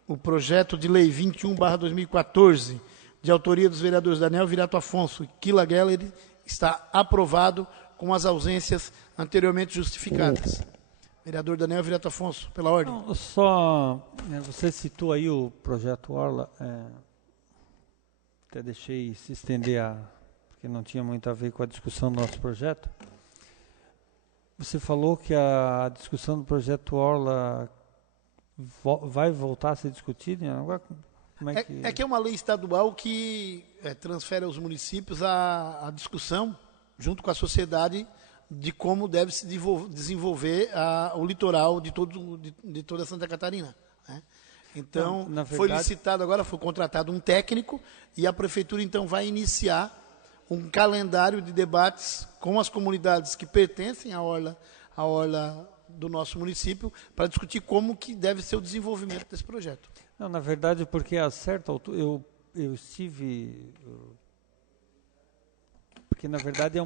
O projeto de lei 21/2014, de autoria dos vereadores Daniel Virato Afonso e Kila Gelleri, está aprovado com as ausências anteriormente justificadas. Vereador Daniel Virato Afonso, pela ordem. Não, só, você citou aí o projeto Orla, até deixei se estender, porque não tinha muito a ver com a discussão do nosso projeto. Você falou que a discussão do projeto Orla vai voltar a ser discutida? Como é que é uma lei estadual que transfere aos municípios a discussão, junto com a sociedade, de como deve se desenvolver o litoral de toda Santa Catarina. Então, na verdade, foi licitado agora, foi contratado um técnico, e a prefeitura, então, vai iniciar um calendário de debates com as comunidades que pertencem à orla do nosso município, para discutir como que deve ser o desenvolvimento desse projeto. Não, na verdade, porque a certa altura eu estive... Porque, na verdade,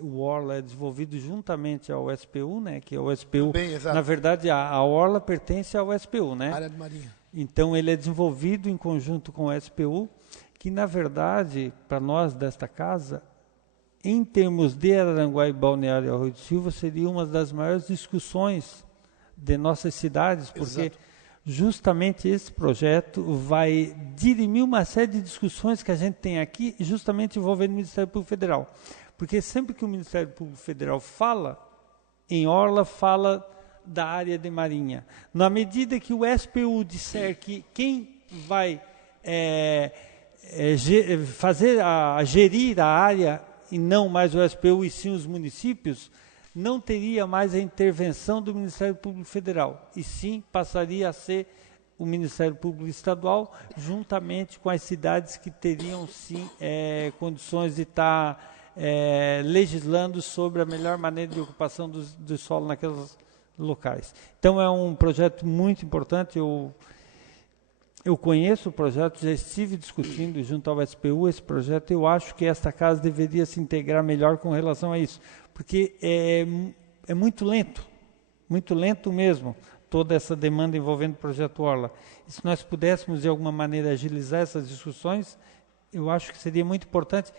o Orla é desenvolvido juntamente ao SPU, né? Que é o SPU. Bem, na verdade, a Orla pertence ao SPU, né? Área de Marinha. Então, ele é desenvolvido em conjunto com o SPU, que, na verdade, para nós desta casa, em termos de Araranguá e Balneário Arroio do Silva, seria uma das maiores discussões de nossas cidades, porque... Exato. Justamente esse projeto vai dirimir uma série de discussões que a gente tem aqui, justamente envolvendo o Ministério Público Federal. Porque sempre que o Ministério Público Federal fala em Orla, fala da área de Marinha. Na medida que o SPU disser que quem vai gerir a área, e não mais o SPU, e sim os municípios, não teria mais a intervenção do Ministério Público Federal, e sim passaria a ser o Ministério Público Estadual, juntamente com as cidades que teriam, sim, condições de estar legislando sobre a melhor maneira de ocupação do solo naqueles locais. Então, é um projeto muito importante. Eu conheço o projeto, já estive discutindo junto ao SPU esse projeto. Eu acho que esta casa deveria se integrar melhor com relação a isso, porque é muito lento mesmo, toda essa demanda envolvendo o projeto Orla. E se nós pudéssemos, de alguma maneira, agilizar essas discussões, eu acho que seria muito importante.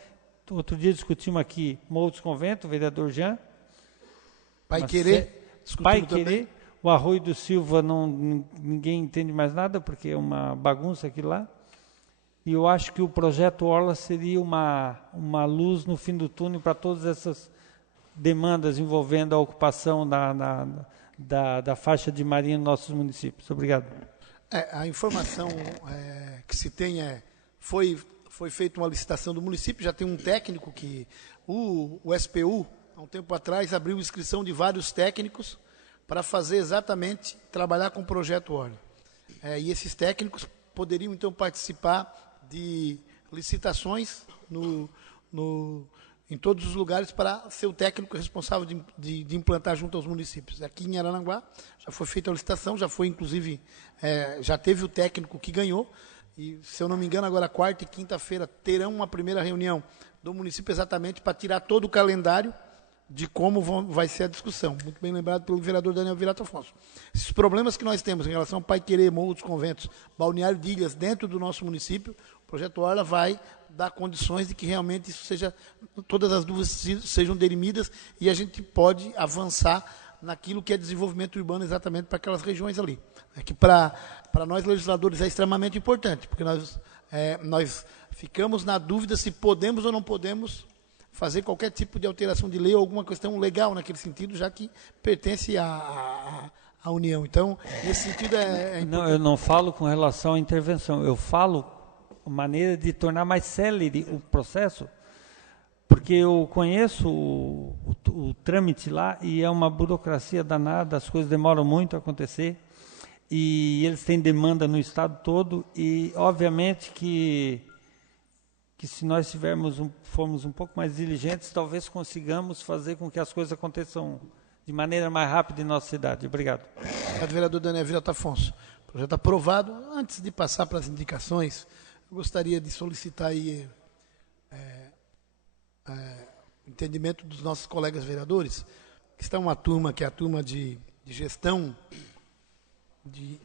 Outro dia discutimos aqui Morros Convento, o vereador Jean. Paiquerê. O Arroio do Silva, ninguém entende mais nada, porque é uma bagunça aqui lá. E eu acho que o projeto Orla seria uma luz no fim do túnel para todas essas demandas envolvendo a ocupação da faixa de marinha nos nossos municípios. Obrigado. A informação que se tem foi feita uma licitação do município, já tem um técnico que o SPU, há um tempo atrás, abriu inscrição de vários técnicos para fazer exatamente, trabalhar com o projeto Orla. E esses técnicos poderiam, então, participar de licitações em todos os lugares para ser o técnico responsável de implantar junto aos municípios. Aqui em Araranguá já foi feita a licitação, já foi inclusive, já teve o técnico que ganhou, e se eu não me engano agora quarta e quinta-feira terão uma primeira reunião do município exatamente para tirar todo o calendário de como vai ser a discussão. Muito bem lembrado pelo vereador Daniel Virato Afonso. Esses problemas que nós temos em relação ao Pai Querer, morros, conventos, balneário de ilhas dentro do nosso município, o projeto Orla vai dar condições de que realmente isso seja, todas as dúvidas sejam dirimidas e a gente pode avançar naquilo que é desenvolvimento urbano exatamente para aquelas regiões ali. É que para nós legisladores é extremamente importante, porque nós ficamos na dúvida se podemos ou não podemos fazer qualquer tipo de alteração de lei ou alguma questão legal naquele sentido, já que pertence à União. Então, nesse sentido é importante. Não, eu não falo com relação à intervenção, eu falo maneira de tornar mais célere o processo, porque eu conheço o trâmite lá e é uma burocracia danada, as coisas demoram muito a acontecer e eles têm demanda no estado todo e, obviamente, que se nós formos um pouco mais diligentes, talvez consigamos fazer com que as coisas aconteçam de maneira mais rápida em nossa cidade. Obrigado. Obrigado, vereador Daniel Virato Afonso. O projeto aprovado. Antes de passar para as indicações, eu gostaria de solicitar aí entendimento dos nossos colegas vereadores, que está uma turma, que é a turma de gestão de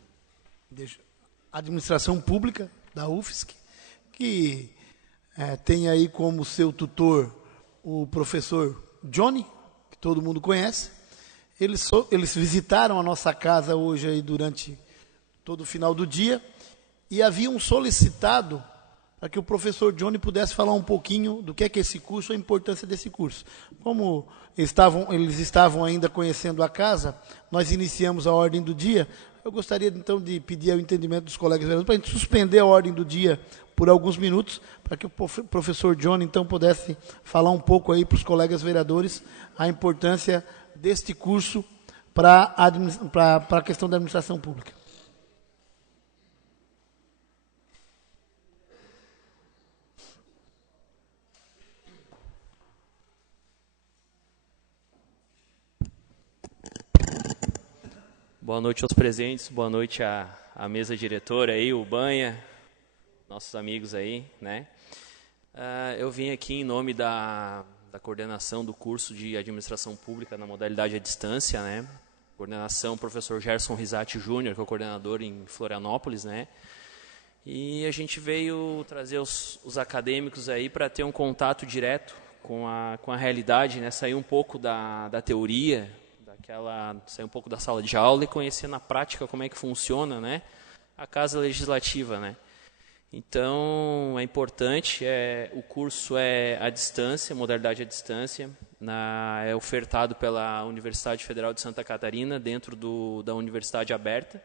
administração pública da UFSC, que tem aí como seu tutor o professor Johnny, que todo mundo conhece. Eles visitaram a nossa casa hoje aí durante todo o final do dia e haviam solicitado para que o professor Johnny pudesse falar um pouquinho do que é esse curso, a importância desse curso. Como eles estavam ainda conhecendo a casa, nós iniciamos a ordem do dia. Eu gostaria, então, de pedir o entendimento dos colegas vereadores para a gente suspender a ordem do dia por alguns minutos, para que o professor Johnny, então, pudesse falar um pouco aí para os colegas vereadores a importância deste curso para a questão da administração pública. Boa noite aos presentes, boa noite à mesa diretora aí, o Banha, nossos amigos aí, né? Eu vim aqui em nome da coordenação do curso de Administração Pública na modalidade à distância, né? Coordenação professor Gerson Risati Júnior, que é o coordenador em Florianópolis, né? E a gente veio trazer os acadêmicos aí para ter um contato direto com a realidade, né? Sair um pouco da teoria, sair um pouco da sala de aula e conhecer na prática como é que funciona, né, a Casa Legislativa, né. Então, é importante, o curso é à distância, modalidade à distância, é ofertado pela Universidade Federal de Santa Catarina, dentro da Universidade Aberta,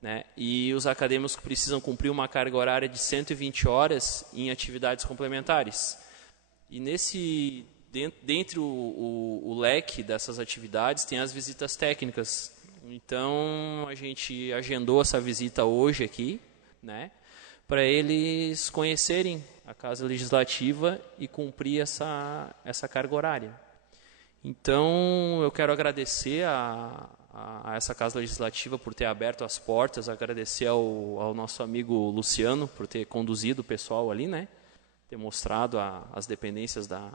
né, e os acadêmicos precisam cumprir uma carga horária de 120 horas em atividades complementares. E dentre o leque dessas atividades tem as visitas técnicas. Então, a gente agendou essa visita hoje aqui, né, para eles conhecerem a Casa Legislativa e cumprir essa carga horária. Então, eu quero agradecer a essa Casa Legislativa por ter aberto as portas, agradecer ao nosso amigo Luciano por ter conduzido o pessoal ali, né, ter mostrado as dependências da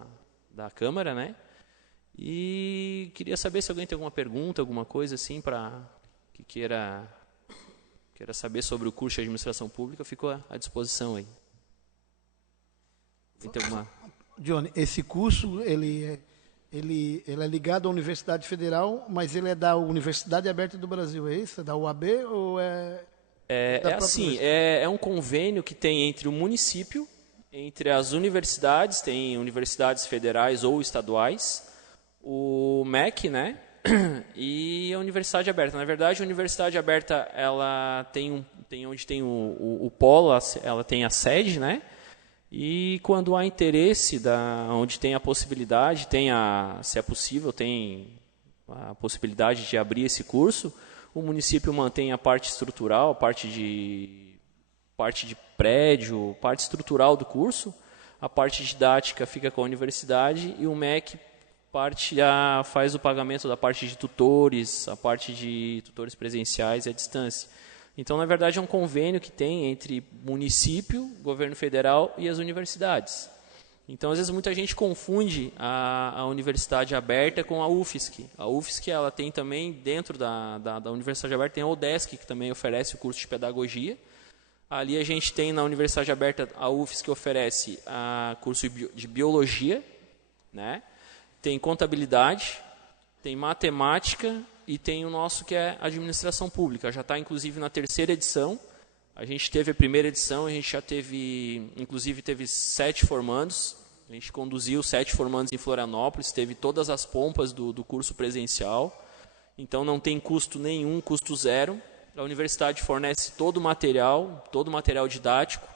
Câmara, né? E queria saber se alguém tem alguma pergunta, alguma coisa assim que queira saber sobre o curso de Administração Pública, fico à disposição aí. Johnny, esse curso ele é ligado à Universidade Federal, mas ele é da Universidade Aberta do Brasil, é isso? É da UAB ou é? É um convênio que tem entre o município, entre as universidades, tem universidades federais ou estaduais, o MEC, né, e a Universidade Aberta. Na verdade, a Universidade Aberta, ela tem onde tem o polo, ela tem a sede, né, e quando há interesse, onde tem a possibilidade, se é possível, tem a possibilidade de abrir esse curso, o município mantém a parte estrutural, parte de prédio, parte estrutural do curso. a parte didática fica com a universidade e o MEC faz o pagamento da parte de tutores, a parte de tutores presenciais e à distância. Então, na verdade, é um convênio que tem entre município, governo federal e as universidades. Então, às vezes, muita gente confunde a universidade aberta com a UFSC. A UFSC ela tem também, dentro da universidade aberta, tem a UDESC, que também oferece o curso de pedagogia. Ali a gente tem, na universidade aberta, a UFSC que oferece curso de biologia, né? Tem contabilidade, tem matemática e tem o nosso que é administração pública. Já está, inclusive, na 3ª edição. A gente teve a 1ª edição, a gente já teve, inclusive, teve 7 formandos. A gente conduziu 7 formandos em Florianópolis, teve todas as pompas do curso presencial. Então, não tem custo nenhum, custo zero. A universidade fornece todo o material didático.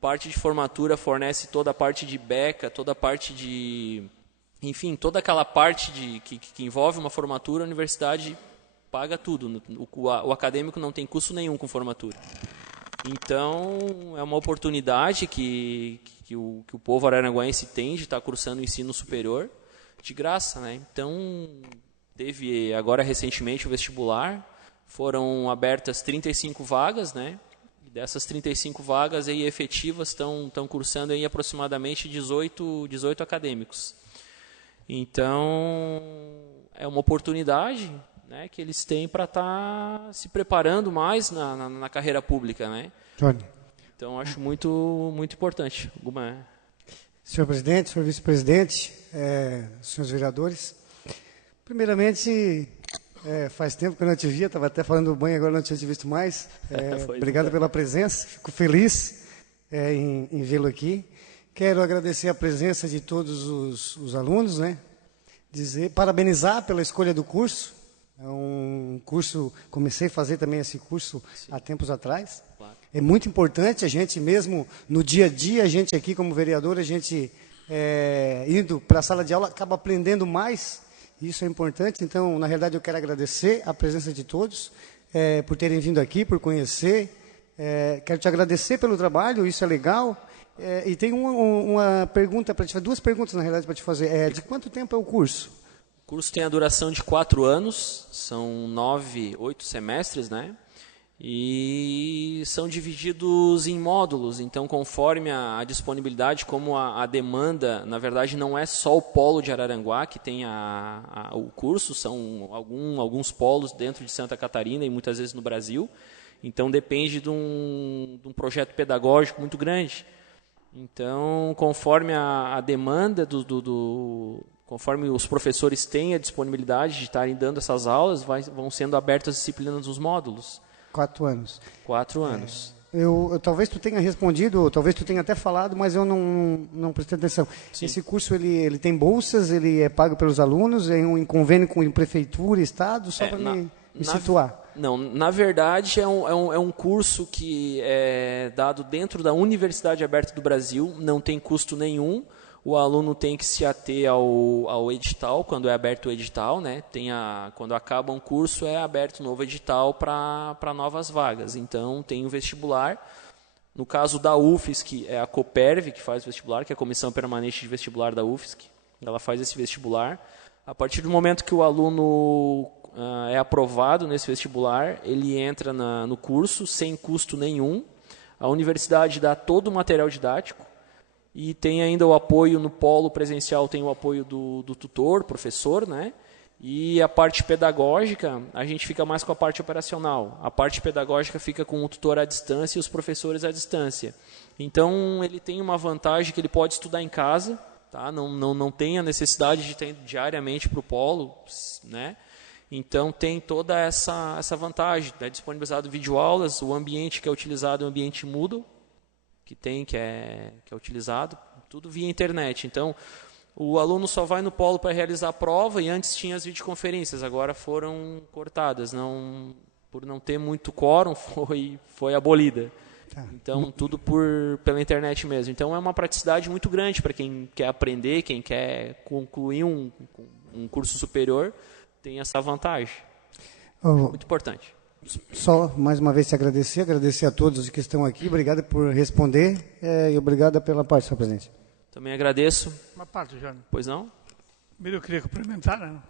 Parte de formatura fornece toda a parte de beca, toda a parte de... Enfim, toda aquela parte que envolve uma formatura, a universidade paga tudo. O acadêmico não tem custo nenhum com formatura. Então, é uma oportunidade que o povo araranguaense tem de estar cursando o ensino superior de graça, né? Então, teve agora recentemente o vestibular, foram abertas 35 vagas, né? E dessas 35 vagas aí, efetivas estão cursando aí aproximadamente 18 acadêmicos. Então, é uma oportunidade, né, que eles têm para estar se preparando mais na carreira pública, né? Tony. Então, acho muito importante. Senhor presidente, senhor vice-presidente, senhores vereadores, primeiramente, faz tempo que eu não te via, estava até falando do banho, agora não tinha te visto mais. Obrigado pela presença, fico feliz em vê-lo aqui. Quero agradecer a presença de todos os alunos, né? Parabenizar pela escolha do curso. É um curso, comecei a fazer também esse curso há tempos atrás. Claro. É muito importante, a gente mesmo, no dia a dia, a gente aqui como vereador, a gente indo para a sala de aula, acaba aprendendo mais. Isso é importante, então, na realidade, eu quero agradecer a presença de todos, por terem vindo aqui, por conhecer. Quero te agradecer pelo trabalho, isso é legal. E tem uma pergunta para te fazer, 2 perguntas, na realidade, para te fazer. De quanto tempo é o curso? O curso tem a duração de 4 anos, são 8 semestres, né? E são divididos em módulos, então conforme a disponibilidade, como a demanda, na verdade não é só o polo de Araranguá que tem o curso, são alguns polos dentro de Santa Catarina e muitas vezes no Brasil, então depende de um projeto pedagógico muito grande. Então, conforme a demanda conforme os professores têm a disponibilidade de estarem dando essas aulas, vão sendo abertas as disciplinas dos módulos. 4 anos. 4 anos. Talvez tu tenha respondido, talvez tu tenha até falado, mas eu não prestei atenção. Sim. Esse curso ele tem bolsas, ele é pago pelos alunos, é em convênio com prefeitura, estado, só para me situar. Não, na verdade é um curso que é dado dentro da Universidade Aberta do Brasil, não tem custo nenhum. O aluno tem que se ater ao edital, quando é aberto o edital, né? Quando acaba um curso, é aberto um novo edital para novas vagas. Então, tem o vestibular. No caso da UFSC, é a Coperv que faz o vestibular, que é a Comissão Permanente de Vestibular da UFSC. Ela faz esse vestibular. A partir do momento que o aluno é aprovado nesse vestibular, ele entra no curso sem custo nenhum. A universidade dá todo o material didático. E tem ainda o apoio no polo presencial, tem o apoio do tutor, professor, né? E a parte pedagógica, a gente fica mais com a parte operacional. A parte pedagógica fica com o tutor à distância e os professores à distância. Então, ele tem uma vantagem que ele pode estudar em casa, tá? Não tem a necessidade de ir diariamente para o polo, né? Então, tem toda essa vantagem. É disponibilizado videoaulas, o ambiente que é utilizado é um ambiente Moodle, que é utilizado, tudo via internet. Então, o aluno só vai no polo para realizar a prova, e antes tinha as videoconferências, agora foram cortadas. Por não ter muito quórum, foi abolida. Então, tudo pela internet mesmo. Então, é uma praticidade muito grande para quem quer aprender, quem quer concluir um curso superior, tem essa vantagem. Muito importante. Só mais uma vez te agradecer a todos que estão aqui, obrigado por responder e obrigado pela parte, senhor presidente. Também agradeço. Uma parte, Jânio. Pois não? Primeiro eu queria cumprimentar, né,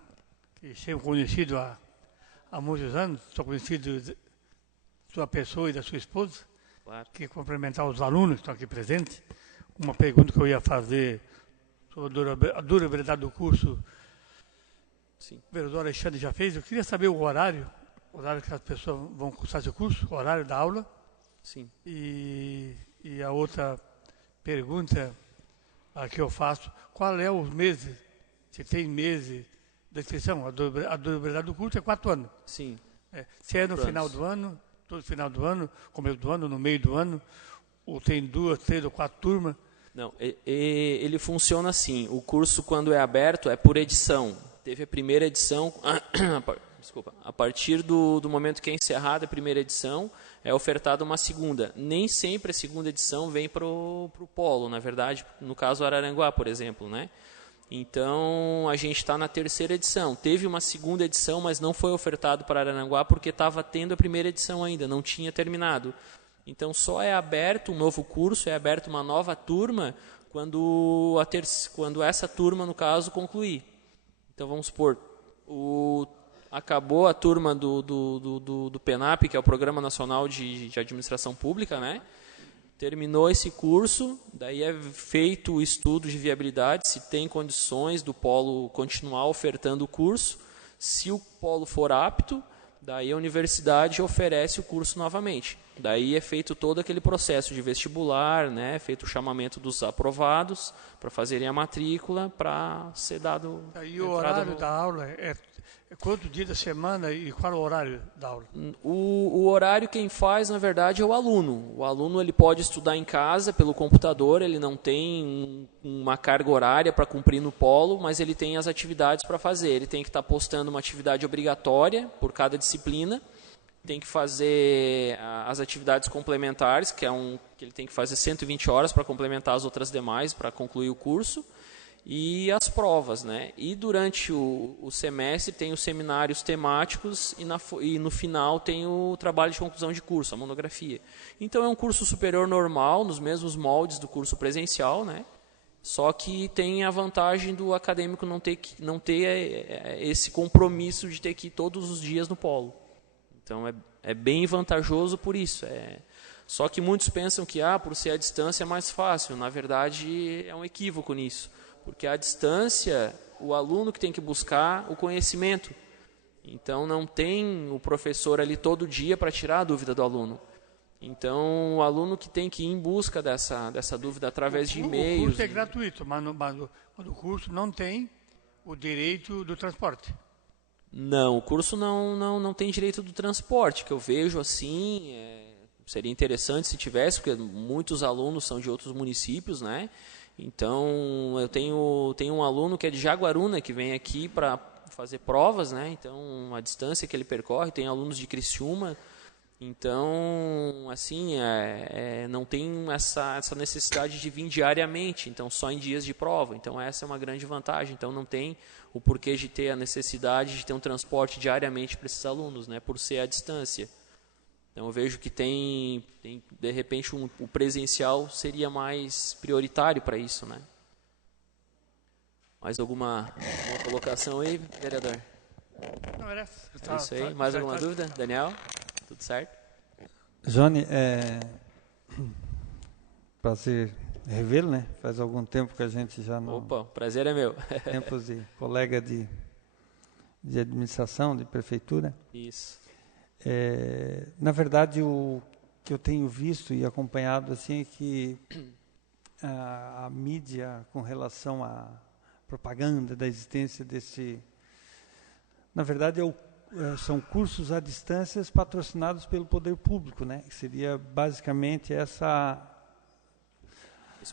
que sou conhecido há muitos anos, sou conhecido da sua pessoa e da sua esposa. Claro. Queria cumprimentar os alunos que estão aqui presentes. Uma pergunta que eu ia fazer sobre a durabilidade do curso, Sim. o vereador Alexandre já fez. Eu queria saber o horário que as pessoas vão cursar esse curso, o horário da aula. Sim. E a outra pergunta que eu faço, qual é os meses, se tem meses da inscrição? A durabilidade do curso é 4 anos. Sim. Se é no final do ano, todo final do ano, começo do ano, no meio do ano, ou tem 2, 3 ou 4 turmas? Não, ele funciona assim. O curso, quando é aberto, é por edição. Teve a primeira edição, desculpa, a partir do momento que é encerrada a primeira edição, é ofertada uma segunda. Nem sempre a segunda edição vem para o polo, na verdade, no caso Araranguá, por exemplo, né? Então, a gente está na terceira edição. Teve uma segunda edição, mas não foi ofertado para Araranguá porque estava tendo a primeira edição ainda, não tinha terminado. Então, só é aberto um novo curso, é aberto uma nova turma quando essa turma, no caso, concluir. Então, vamos supor, acabou a turma do PENAP, que é o Programa Nacional de Administração Pública, né? Terminou esse curso, daí é feito o estudo de viabilidade, se tem condições do polo continuar ofertando o curso. Se o polo for apto, daí a universidade oferece o curso novamente. Daí é feito todo aquele processo de vestibular, né? Feito o chamamento dos aprovados para fazerem a matrícula para ser dado. E o horário da aula é quanto dia da semana e qual é o horário da aula? O horário quem faz, na verdade, é o aluno. O aluno ele pode estudar em casa pelo computador, ele não tem uma carga horária para cumprir no polo, mas ele tem as atividades para fazer. Ele tem que estar postando uma atividade obrigatória por cada disciplina, tem que fazer as atividades complementares, que ele tem que fazer 120 horas para complementar as outras demais, para concluir o curso, e as provas, né? E durante o semestre tem os seminários temáticos e no final tem o trabalho de conclusão de curso, a monografia. Então é um curso superior normal, nos mesmos moldes do curso presencial, né? Só que tem a vantagem do acadêmico não ter esse compromisso de ter que ir todos os dias no polo. Então é bem vantajoso por isso. Só que muitos pensam que por ser à distância é mais fácil. Na verdade, é um equívoco nisso. Porque à distância, o aluno que tem que buscar o conhecimento. Então, não tem o professor ali todo dia para tirar a dúvida do aluno. Então, o aluno que tem que ir em busca dessa dúvida através de e-mails. O curso é gratuito, mas o curso não tem o direito do transporte. Não, o curso não tem direito do transporte, que eu vejo assim, seria interessante se tivesse, porque muitos alunos são de outros municípios, né? Então, eu tenho um aluno que é de Jaguaruna, que vem aqui para fazer provas, né? Então, a distância que ele percorre, tem alunos de Criciúma. Então, assim, não tem essa necessidade de vir diariamente, então só em dias de prova. Então, essa é uma grande vantagem. Então, não tem o porquê de ter a necessidade de ter um transporte diariamente para esses alunos, né? Por ser à distância. Então, eu vejo que tem de repente, o presencial seria mais prioritário para isso, né? Mais alguma colocação aí, vereador? Não, era É isso aí. Mais alguma dúvida? Daniel? Tudo certo? Johnny, prazer revê-lo, né? Faz algum tempo que a gente já não... Opa, prazer é meu. Tempos de colega de administração, de prefeitura. Isso. Na verdade, o que eu tenho visto e acompanhado assim é que a mídia, com relação à propaganda da existência desse... Na verdade, são cursos à distância patrocinados pelo poder público, né? Que seria basicamente esse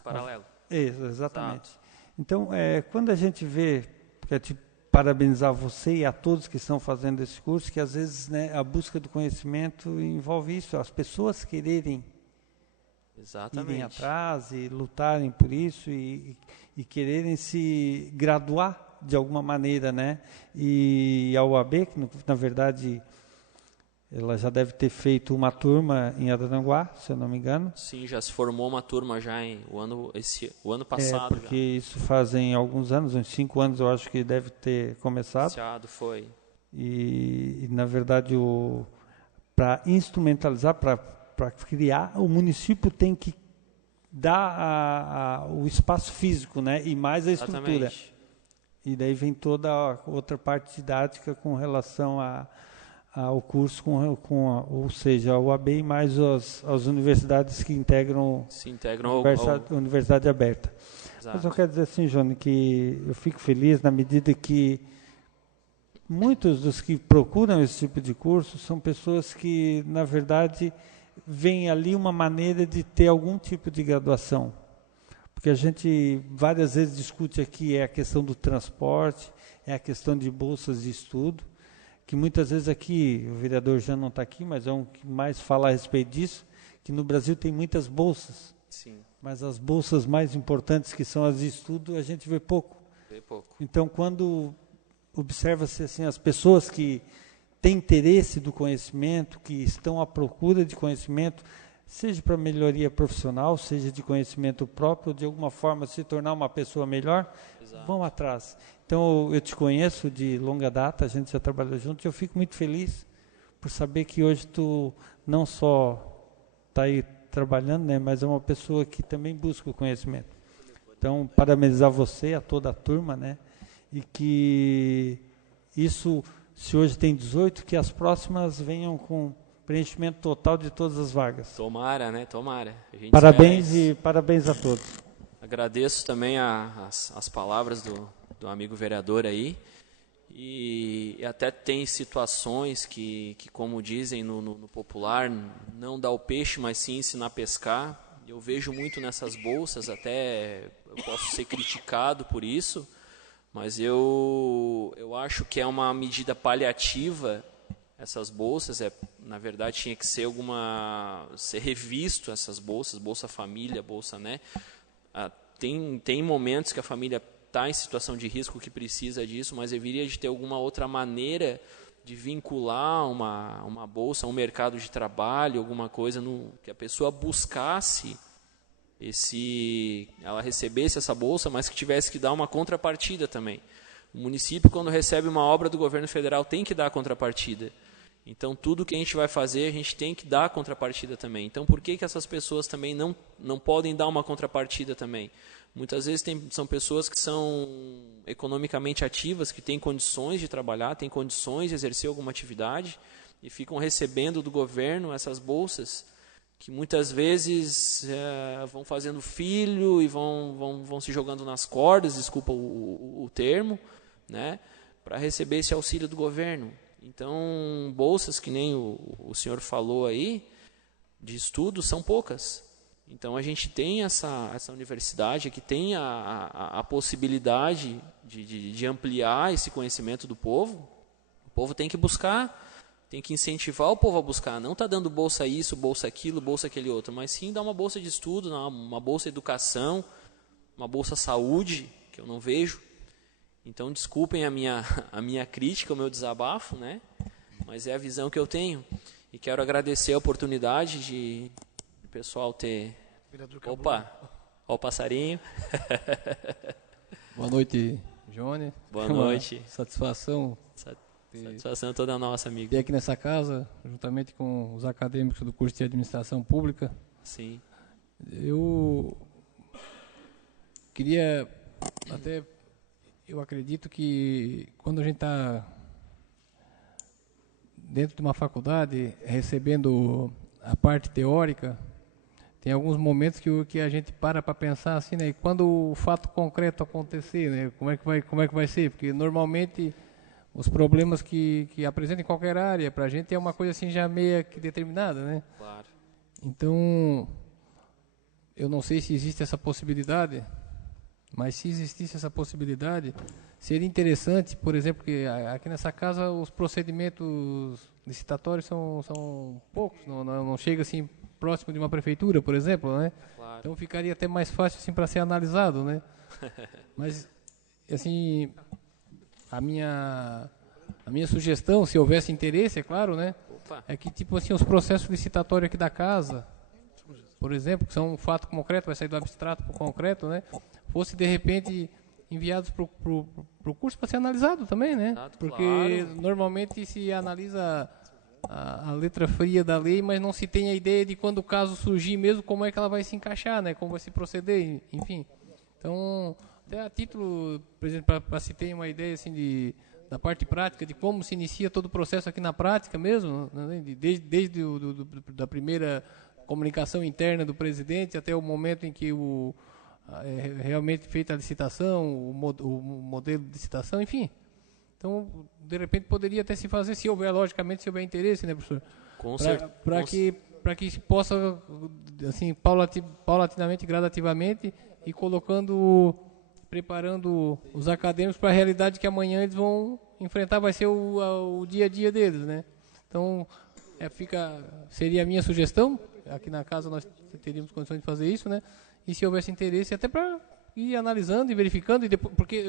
paralelo. Exatamente. Exato. Então, quando a gente vê, quero parabenizar você e a todos que estão fazendo esse curso, que às vezes, né, a busca do conhecimento envolve isso, as pessoas quererem irem atrás e lutarem por isso e quererem se graduar de alguma maneira, né? E a UAB, que na verdade ela já deve ter feito uma turma em Araranguá, se eu não me engano. Sim, já se formou uma turma já o ano passado. Porque isso fazem alguns anos, uns 5 anos eu acho que deve ter começado. Iniciado, foi. E na verdade, para instrumentalizar, para criar, o município tem que dar o espaço físico, né? E mais a estrutura. Exatamente. E daí vem toda a outra parte didática com relação ao curso, ou seja, a UAB e mais as universidades que integram, a Universidade Aberta. Exato. Mas eu quero dizer assim, Johnny, que eu fico feliz na medida que muitos dos que procuram esse tipo de curso são pessoas que, na verdade, veem ali uma maneira de ter algum tipo de graduação. Porque a gente várias vezes discute aqui a questão do transporte, a questão de bolsas de estudo, que muitas vezes aqui, o vereador já não está aqui, mas é um que mais fala a respeito disso, que no Brasil tem muitas bolsas. Sim. Mas as bolsas mais importantes, que são as de estudo, a gente vê pouco. Então, quando observa-se assim, as pessoas que têm interesse do conhecimento, que estão à procura de conhecimento, seja para melhoria profissional, seja de conhecimento próprio, de alguma forma se tornar uma pessoa melhor, vão atrás. Então, eu te conheço de longa data, a gente já trabalhou junto, e eu fico muito feliz por saber que hoje tu não só está aí trabalhando, né, mas é uma pessoa que também busca o conhecimento. Então, parabenizar você, a toda a turma, né, e que isso, se hoje tem 18, que as próximas venham com preenchimento total de todas as vagas. Tomara, né? Tomara. Parabéns e parabéns a todos. Agradeço também as palavras do amigo vereador aí. E até tem situações que como dizem no popular, não dá o peixe, mas sim ensinar a pescar. Eu vejo muito nessas bolsas, até eu posso ser criticado por isso, mas eu acho que é uma medida paliativa. Essas bolsas, na verdade, tinha que ser ser revisto essas bolsas, Bolsa Família, Bolsa, né? Tem momentos que a família está em situação de risco que precisa disso, mas deveria de ter alguma outra maneira de vincular uma bolsa a um mercado de trabalho, alguma coisa que a pessoa buscasse ela recebesse essa bolsa, mas que tivesse que dar uma contrapartida também. O município, quando recebe uma obra do governo federal, tem que dar a contrapartida. Então, tudo que a gente vai fazer, a gente tem que dar a contrapartida também. Então, por que essas pessoas também não podem dar uma contrapartida também? Muitas vezes são pessoas que são economicamente ativas, que têm condições de trabalhar, têm condições de exercer alguma atividade e ficam recebendo do governo essas bolsas, que muitas vezes vão fazendo filho e vão se jogando nas cordas, desculpa o termo, né, para receber esse auxílio do governo. Então, bolsas, que nem o senhor falou aí, de estudo, são poucas. Então, a gente tem essa universidade que tem a possibilidade de ampliar esse conhecimento do povo. O povo tem que buscar, tem que incentivar o povo a buscar. Não está dando bolsa isso, bolsa aquilo, bolsa aquele outro, mas sim dar uma bolsa de estudo, uma bolsa educação, uma bolsa saúde, que eu não vejo. Então, desculpem a minha crítica, o meu desabafo, né? Mas é a visão que eu tenho. E quero agradecer a oportunidade de o pessoal ter... Opa, olha o passarinho. Boa noite, Johnny. Boa noite. Satisfação. Satisfação toda nossa, amigo. E aqui nessa casa, juntamente com os acadêmicos do curso de Administração Pública. Sim. Eu queria até... Eu acredito que quando a gente está dentro de uma faculdade, recebendo a parte teórica, tem alguns momentos que a gente para pensar assim, né? E quando o fato concreto acontecer, né? Como é que vai ser? Porque normalmente os problemas que apresentam em qualquer área, para a gente é uma coisa assim já meio que determinada, né? Claro. Então, eu não sei se existe essa possibilidade. Mas se existisse essa possibilidade, seria interessante, por exemplo, que aqui nessa casa os procedimentos licitatórios são poucos, não chega assim próximo de uma prefeitura, por exemplo, né? Claro. Então ficaria até mais fácil assim para ser analisado, né? Mas assim, a minha A minha sugestão, se houvesse interesse, é claro, né? Opa. É que, tipo assim, os processos licitatórios aqui da casa, por exemplo, que são um fato concreto, vai sair do abstrato para o concreto, né? Fosse, de repente, enviados para o curso para ser analisado também, né? Exato, porque claro. normalmente se analisa a letra fria da lei, mas não se tem a ideia de quando o caso surgir mesmo, como é que ela vai se encaixar, né? Como vai se proceder, enfim. Então, até a título, presidente, para se ter uma ideia assim da parte prática, de como se inicia todo o processo aqui na prática mesmo, né? Desde da primeira comunicação interna do presidente até o momento em que é realmente feita a licitação, o modelo de licitação, enfim. Então, de repente, poderia até se fazer, se houver, logicamente, se houver interesse, né, professor? Com certeza. Para que se possa, assim, paulatinamente, gradativamente, e preparando os acadêmicos para a realidade que amanhã eles vão enfrentar, vai ser o dia a dia deles, né? Então, seria a minha sugestão, aqui na casa nós teríamos condições de fazer isso, né? E se houvesse interesse, até para ir analisando e verificando, e depois, porque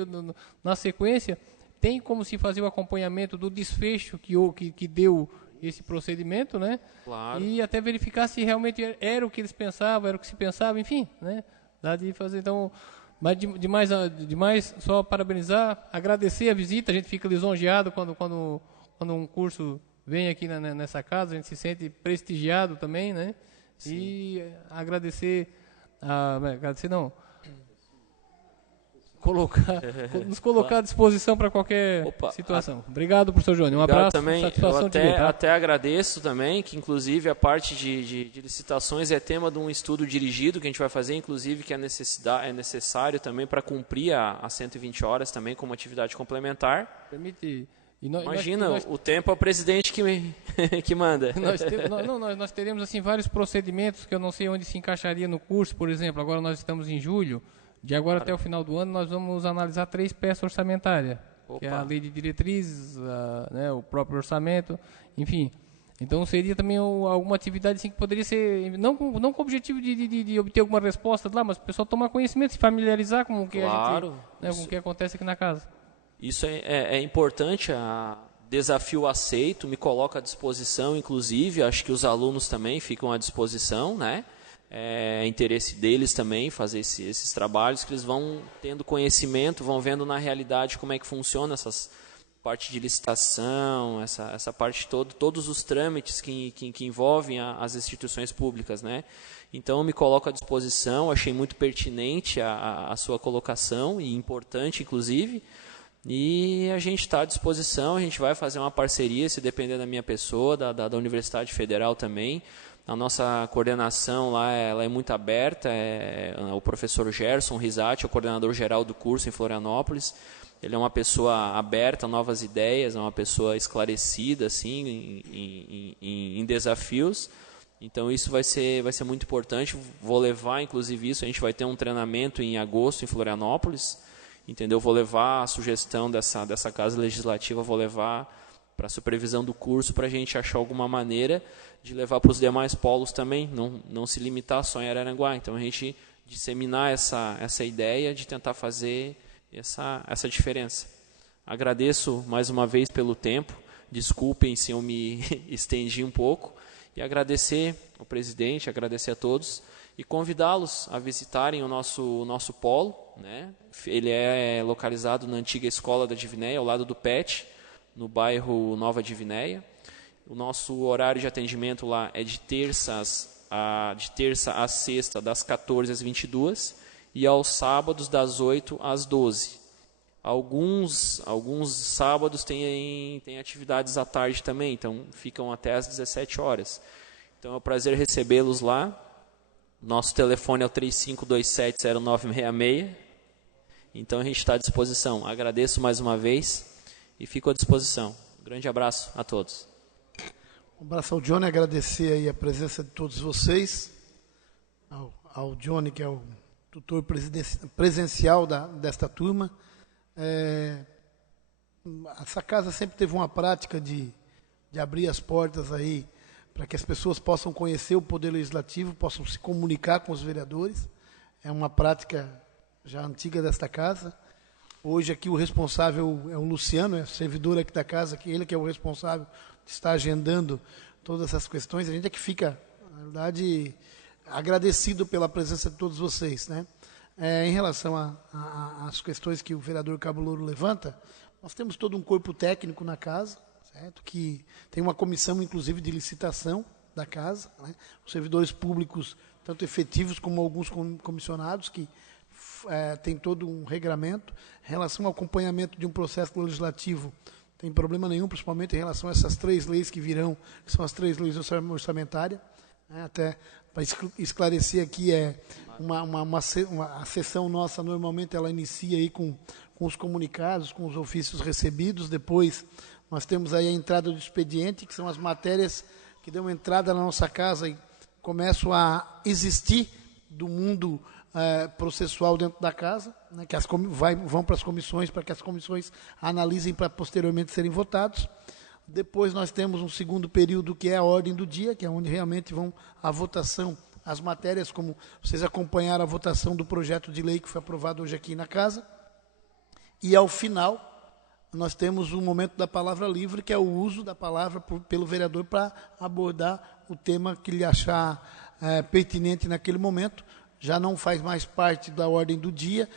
na sequência tem como se fazer o acompanhamento do desfecho que deu esse procedimento, né? Claro. E até verificar se realmente era o que eles pensavam, era o que se pensava, enfim, né? Dá de fazer, então, mas demais só parabenizar, agradecer a visita, a gente fica lisonjeado quando um curso vem aqui nessa casa, a gente se sente prestigiado também, né? Sim. E agradecer não, nos colocar à disposição para qualquer situação. Obrigado, professor Johnny. Um abraço, também. Satisfação de ver, tá? Até agradeço também, que inclusive a parte de licitações é tema de um estudo dirigido que a gente vai fazer, inclusive que é necessário também para cumprir as 120 horas também como atividade complementar. Permite... Imagina, o tempo é o presidente que manda. Nós teremos assim, vários procedimentos que eu não sei onde se encaixaria no curso, por exemplo, agora nós estamos em julho, de agora até o final do ano nós vamos analisar 3 peças orçamentárias, que é a lei de diretrizes, né, o próprio orçamento, enfim. Então seria também alguma atividade assim, que poderia ser, não com o objetivo de obter alguma resposta lá, mas o pessoal tomar conhecimento, se familiarizar com o que, com o que acontece aqui na casa. Isso é importante, desafio aceito, me coloco à disposição, inclusive, acho que os alunos também ficam à disposição, né? É interesse deles também fazer esses trabalhos, que eles vão tendo conhecimento, vão vendo na realidade como é que funciona essas parte de licitação, essa parte todos os trâmites que envolvem as instituições públicas, né? Então, eu me coloco à disposição, achei muito pertinente a sua colocação, e importante, inclusive. E a gente está à disposição, a gente vai fazer uma parceria, se depender da minha pessoa, da Universidade Federal também. A nossa coordenação lá ela é muito aberta, o professor Gerson Risati, é o coordenador geral do curso em Florianópolis. Ele é uma pessoa aberta a novas ideias, é uma pessoa esclarecida assim, em desafios. Então isso vai ser muito importante, vou levar inclusive isso, a gente vai ter um treinamento em agosto em Florianópolis. Entendeu? Vou levar a sugestão dessa casa legislativa, vou levar para a supervisão do curso para a gente achar alguma maneira de levar para os demais polos também, não se limitar só em Araranguá. Então, a gente disseminar essa ideia de tentar fazer essa diferença. Agradeço mais uma vez pelo tempo, desculpem se eu me estendi um pouco, e agradecer ao presidente, agradecer a todos, e convidá-los a visitarem o nosso polo, né? Ele é localizado na antiga Escola da Divinéia, ao lado do PET, no bairro Nova Divinéia. O nosso horário de atendimento lá é de terça a sexta, das 14 às 22, e aos sábados, das 8 às 12. Alguns sábados têm atividades à tarde também, então ficam até às 17 horas. Então é um prazer recebê-los lá. Nosso telefone é o 35270966. Então a gente está à disposição. Agradeço mais uma vez e fico à disposição. Um grande abraço a todos. Um abraço ao Johnny, agradecer aí a presença de todos vocês. Ao Johnny, que é o tutor presencial desta turma. Essa casa sempre teve uma prática de abrir as portas aí para que as pessoas possam conhecer o Poder Legislativo, possam se comunicar com os vereadores. É uma prática já antiga desta casa. Hoje aqui o responsável é o Luciano, é o servidor aqui da casa, que ele que é o responsável de estar agendando todas essas questões. A gente é que fica, na verdade, agradecido pela presença de todos vocês, né? Em relação às questões que o vereador Cabo Louro levanta, nós temos todo um corpo técnico na casa, certo? Que tem uma comissão, inclusive, de licitação da casa, né? Os servidores públicos, tanto efetivos como alguns comissionados, que tem todo um regramento. Em relação ao acompanhamento de um processo legislativo, não tem problema nenhum, principalmente em relação a essas 3 leis que virão, que são as 3 leis orçamentárias. Até para esclarecer aqui, a sessão nossa, normalmente, ela inicia aí com os comunicados, com os ofícios recebidos. Depois, nós temos aí a entrada do expediente, que são as matérias que dão entrada na nossa casa e começam a existir do mundo processual dentro da casa, né, que vão para as comissões, para que as comissões analisem para posteriormente serem votados. Depois nós temos um segundo período, que é a ordem do dia, que é onde realmente vão a votação, as matérias, como vocês acompanharam a votação do projeto de lei que foi aprovado hoje aqui na casa. E ao final, nós temos o momento da palavra livre, que é o uso da palavra pelo vereador para abordar o tema que ele achar pertinente naquele momento. Já não faz mais parte da ordem do dia.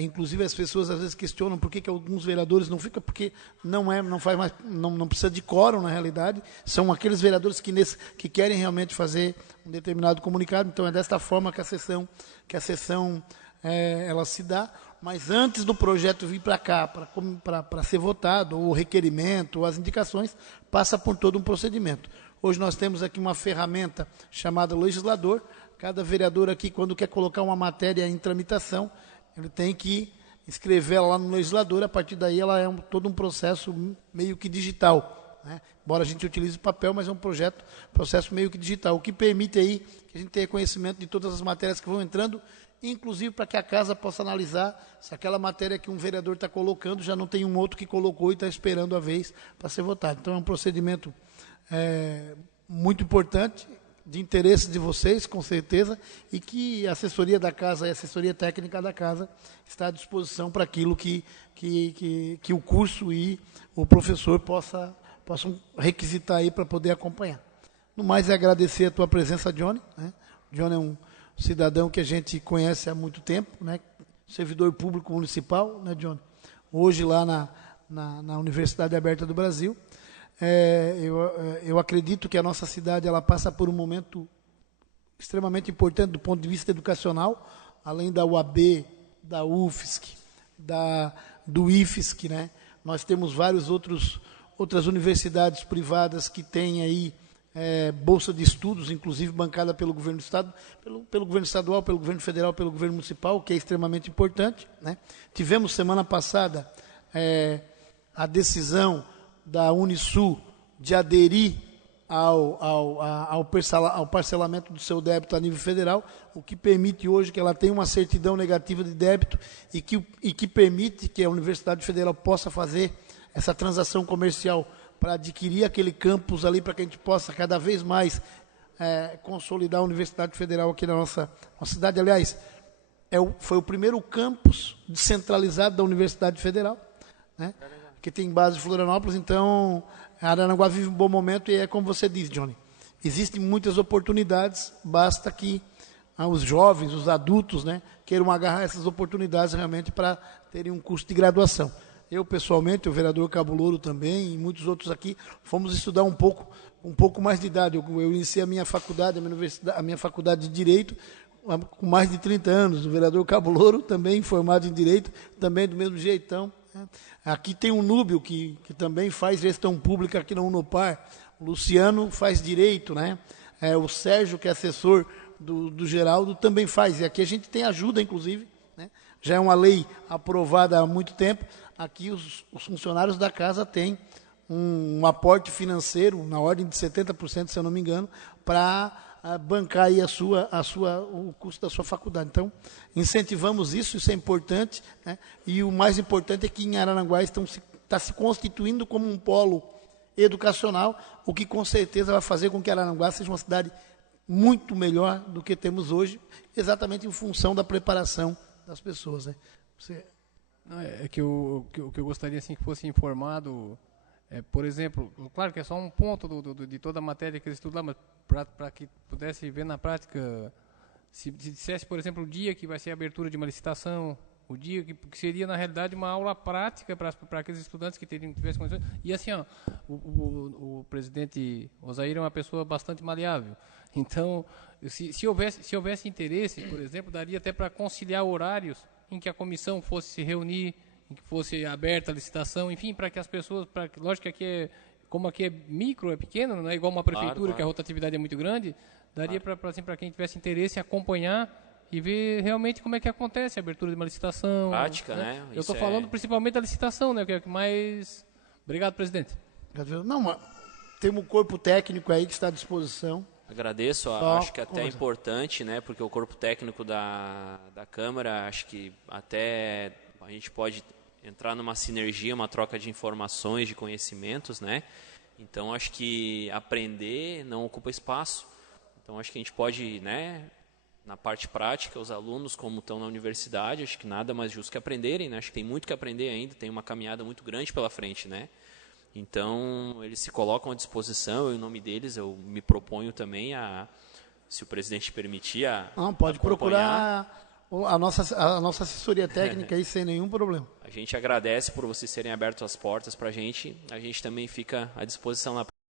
Inclusive as pessoas às vezes questionam por que alguns vereadores não ficam, porque não precisa de quórum na realidade, são aqueles vereadores que querem realmente fazer um determinado comunicado. Então é desta forma que a sessão ela se dá. Mas antes do projeto vir para cá, para ser votado, ou o requerimento, ou as indicações, passa por todo um procedimento. Hoje nós temos aqui uma ferramenta chamada legislador. Cada vereador aqui, quando quer colocar uma matéria em tramitação, ele tem que escrever ela lá no legislador. A partir daí, ela é todo um processo meio que digital, né? Embora a gente utilize papel, mas é um processo meio que digital, o que permite aí que a gente tenha conhecimento de todas as matérias que vão entrando, inclusive para que a casa possa analisar se aquela matéria que um vereador está colocando já não tem um outro que colocou e está esperando a vez para ser votado. Então, é um procedimento muito importante, de interesse de vocês, com certeza, e que a assessoria da casa e a assessoria técnica da casa está à disposição para aquilo que o curso e o professor possam requisitar aí para poder acompanhar. No mais, é agradecer a tua presença, Johnny, né? Johnny é um cidadão que a gente conhece há muito tempo, né? Servidor público municipal, né, Johnny? Hoje lá na Universidade Aberta do Brasil. Eu acredito que a nossa cidade ela passa por um momento extremamente importante do ponto de vista educacional, além da UAB, da UFSC, do IFSC, né? Nós temos outras universidades privadas que têm aí bolsa de estudos, inclusive bancada pelo governo do estado, pelo governo estadual, pelo governo federal, pelo governo municipal, que é extremamente importante, né? Tivemos semana passada a decisão da Unisul de aderir ao parcelamento do seu débito a nível federal, o que permite hoje que ela tenha uma certidão negativa de débito e que permite que a Universidade Federal possa fazer essa transação comercial para adquirir aquele campus ali, para que a gente possa cada vez mais consolidar a Universidade Federal aqui na nossa cidade. Aliás, foi o primeiro campus descentralizado da Universidade Federal, né? Que tem base em Florianópolis. Então, Araranguá vive um bom momento e é como você diz, Johnny. Existem muitas oportunidades, basta que os jovens, os adultos, né, queiram agarrar essas oportunidades realmente para terem um curso de graduação. Eu, pessoalmente, o vereador Cabo Louro também, e muitos outros aqui, fomos estudar um pouco mais de idade. Eu iniciei a minha faculdade, a minha faculdade de Direito, com mais de 30 anos. O vereador Cabo Louro, também formado em Direito, também do mesmo jeitão. Aqui tem um núbio que também faz gestão pública aqui na Unopar. O Luciano faz Direito, né? O Sérgio, que é assessor do Geraldo, também faz. E aqui a gente tem ajuda, inclusive, né? Já é uma lei aprovada há muito tempo. Aqui os funcionários da casa têm um aporte financeiro, na ordem de 70%, se eu não me engano, para bancar aí o custo da sua faculdade. Então, incentivamos isso é importante, né? E o mais importante é que em Araranguá está se constituindo como um polo educacional, o que com certeza vai fazer com que Araranguá seja uma cidade muito melhor do que temos hoje, exatamente em função da preparação das pessoas, né? É que o que eu gostaria assim, que fosse informado, por exemplo, claro que é só um ponto de toda a matéria que eles estudam, mas para que pudesse ver na prática, se dissesse, por exemplo, o dia que vai ser a abertura de uma licitação, o dia que seria, na realidade, uma aula prática para aqueles estudantes que tivessem condições. E assim, ó, o presidente Osair é uma pessoa bastante maleável. Então, se houvesse interesse, por exemplo, daria até para conciliar horários em que a comissão fosse se reunir, em que fosse aberta a licitação, enfim, para que as pessoas, lógico que aqui como aqui é micro, é pequeno, não é igual uma prefeitura, claro. Que a rotatividade é muito grande, daria para quem tivesse interesse acompanhar e ver realmente como é que acontece a abertura de uma licitação. Prática, né? Eu estou falando principalmente da licitação, né? Que é o que mais... Obrigado, presidente. Não, mas temos um corpo técnico aí que está à disposição. Agradeço, acho que até é importante, né? Porque o corpo técnico da Câmara, acho que até a gente pode entrar numa sinergia, uma troca de informações, de conhecimentos, né? Então, acho que aprender não ocupa espaço. Então, acho que a gente pode, né, na parte prática, os alunos, como estão na universidade, acho que nada mais justo que aprenderem, né? Acho que tem muito que aprender ainda, tem uma caminhada muito grande pela frente, né? Então, eles se colocam à disposição, em nome deles, eu me proponho também se o presidente permitir, pode procurar a nossa assessoria técnica aí sem nenhum problema. A gente agradece por vocês terem aberto as portas para a gente também fica à disposição na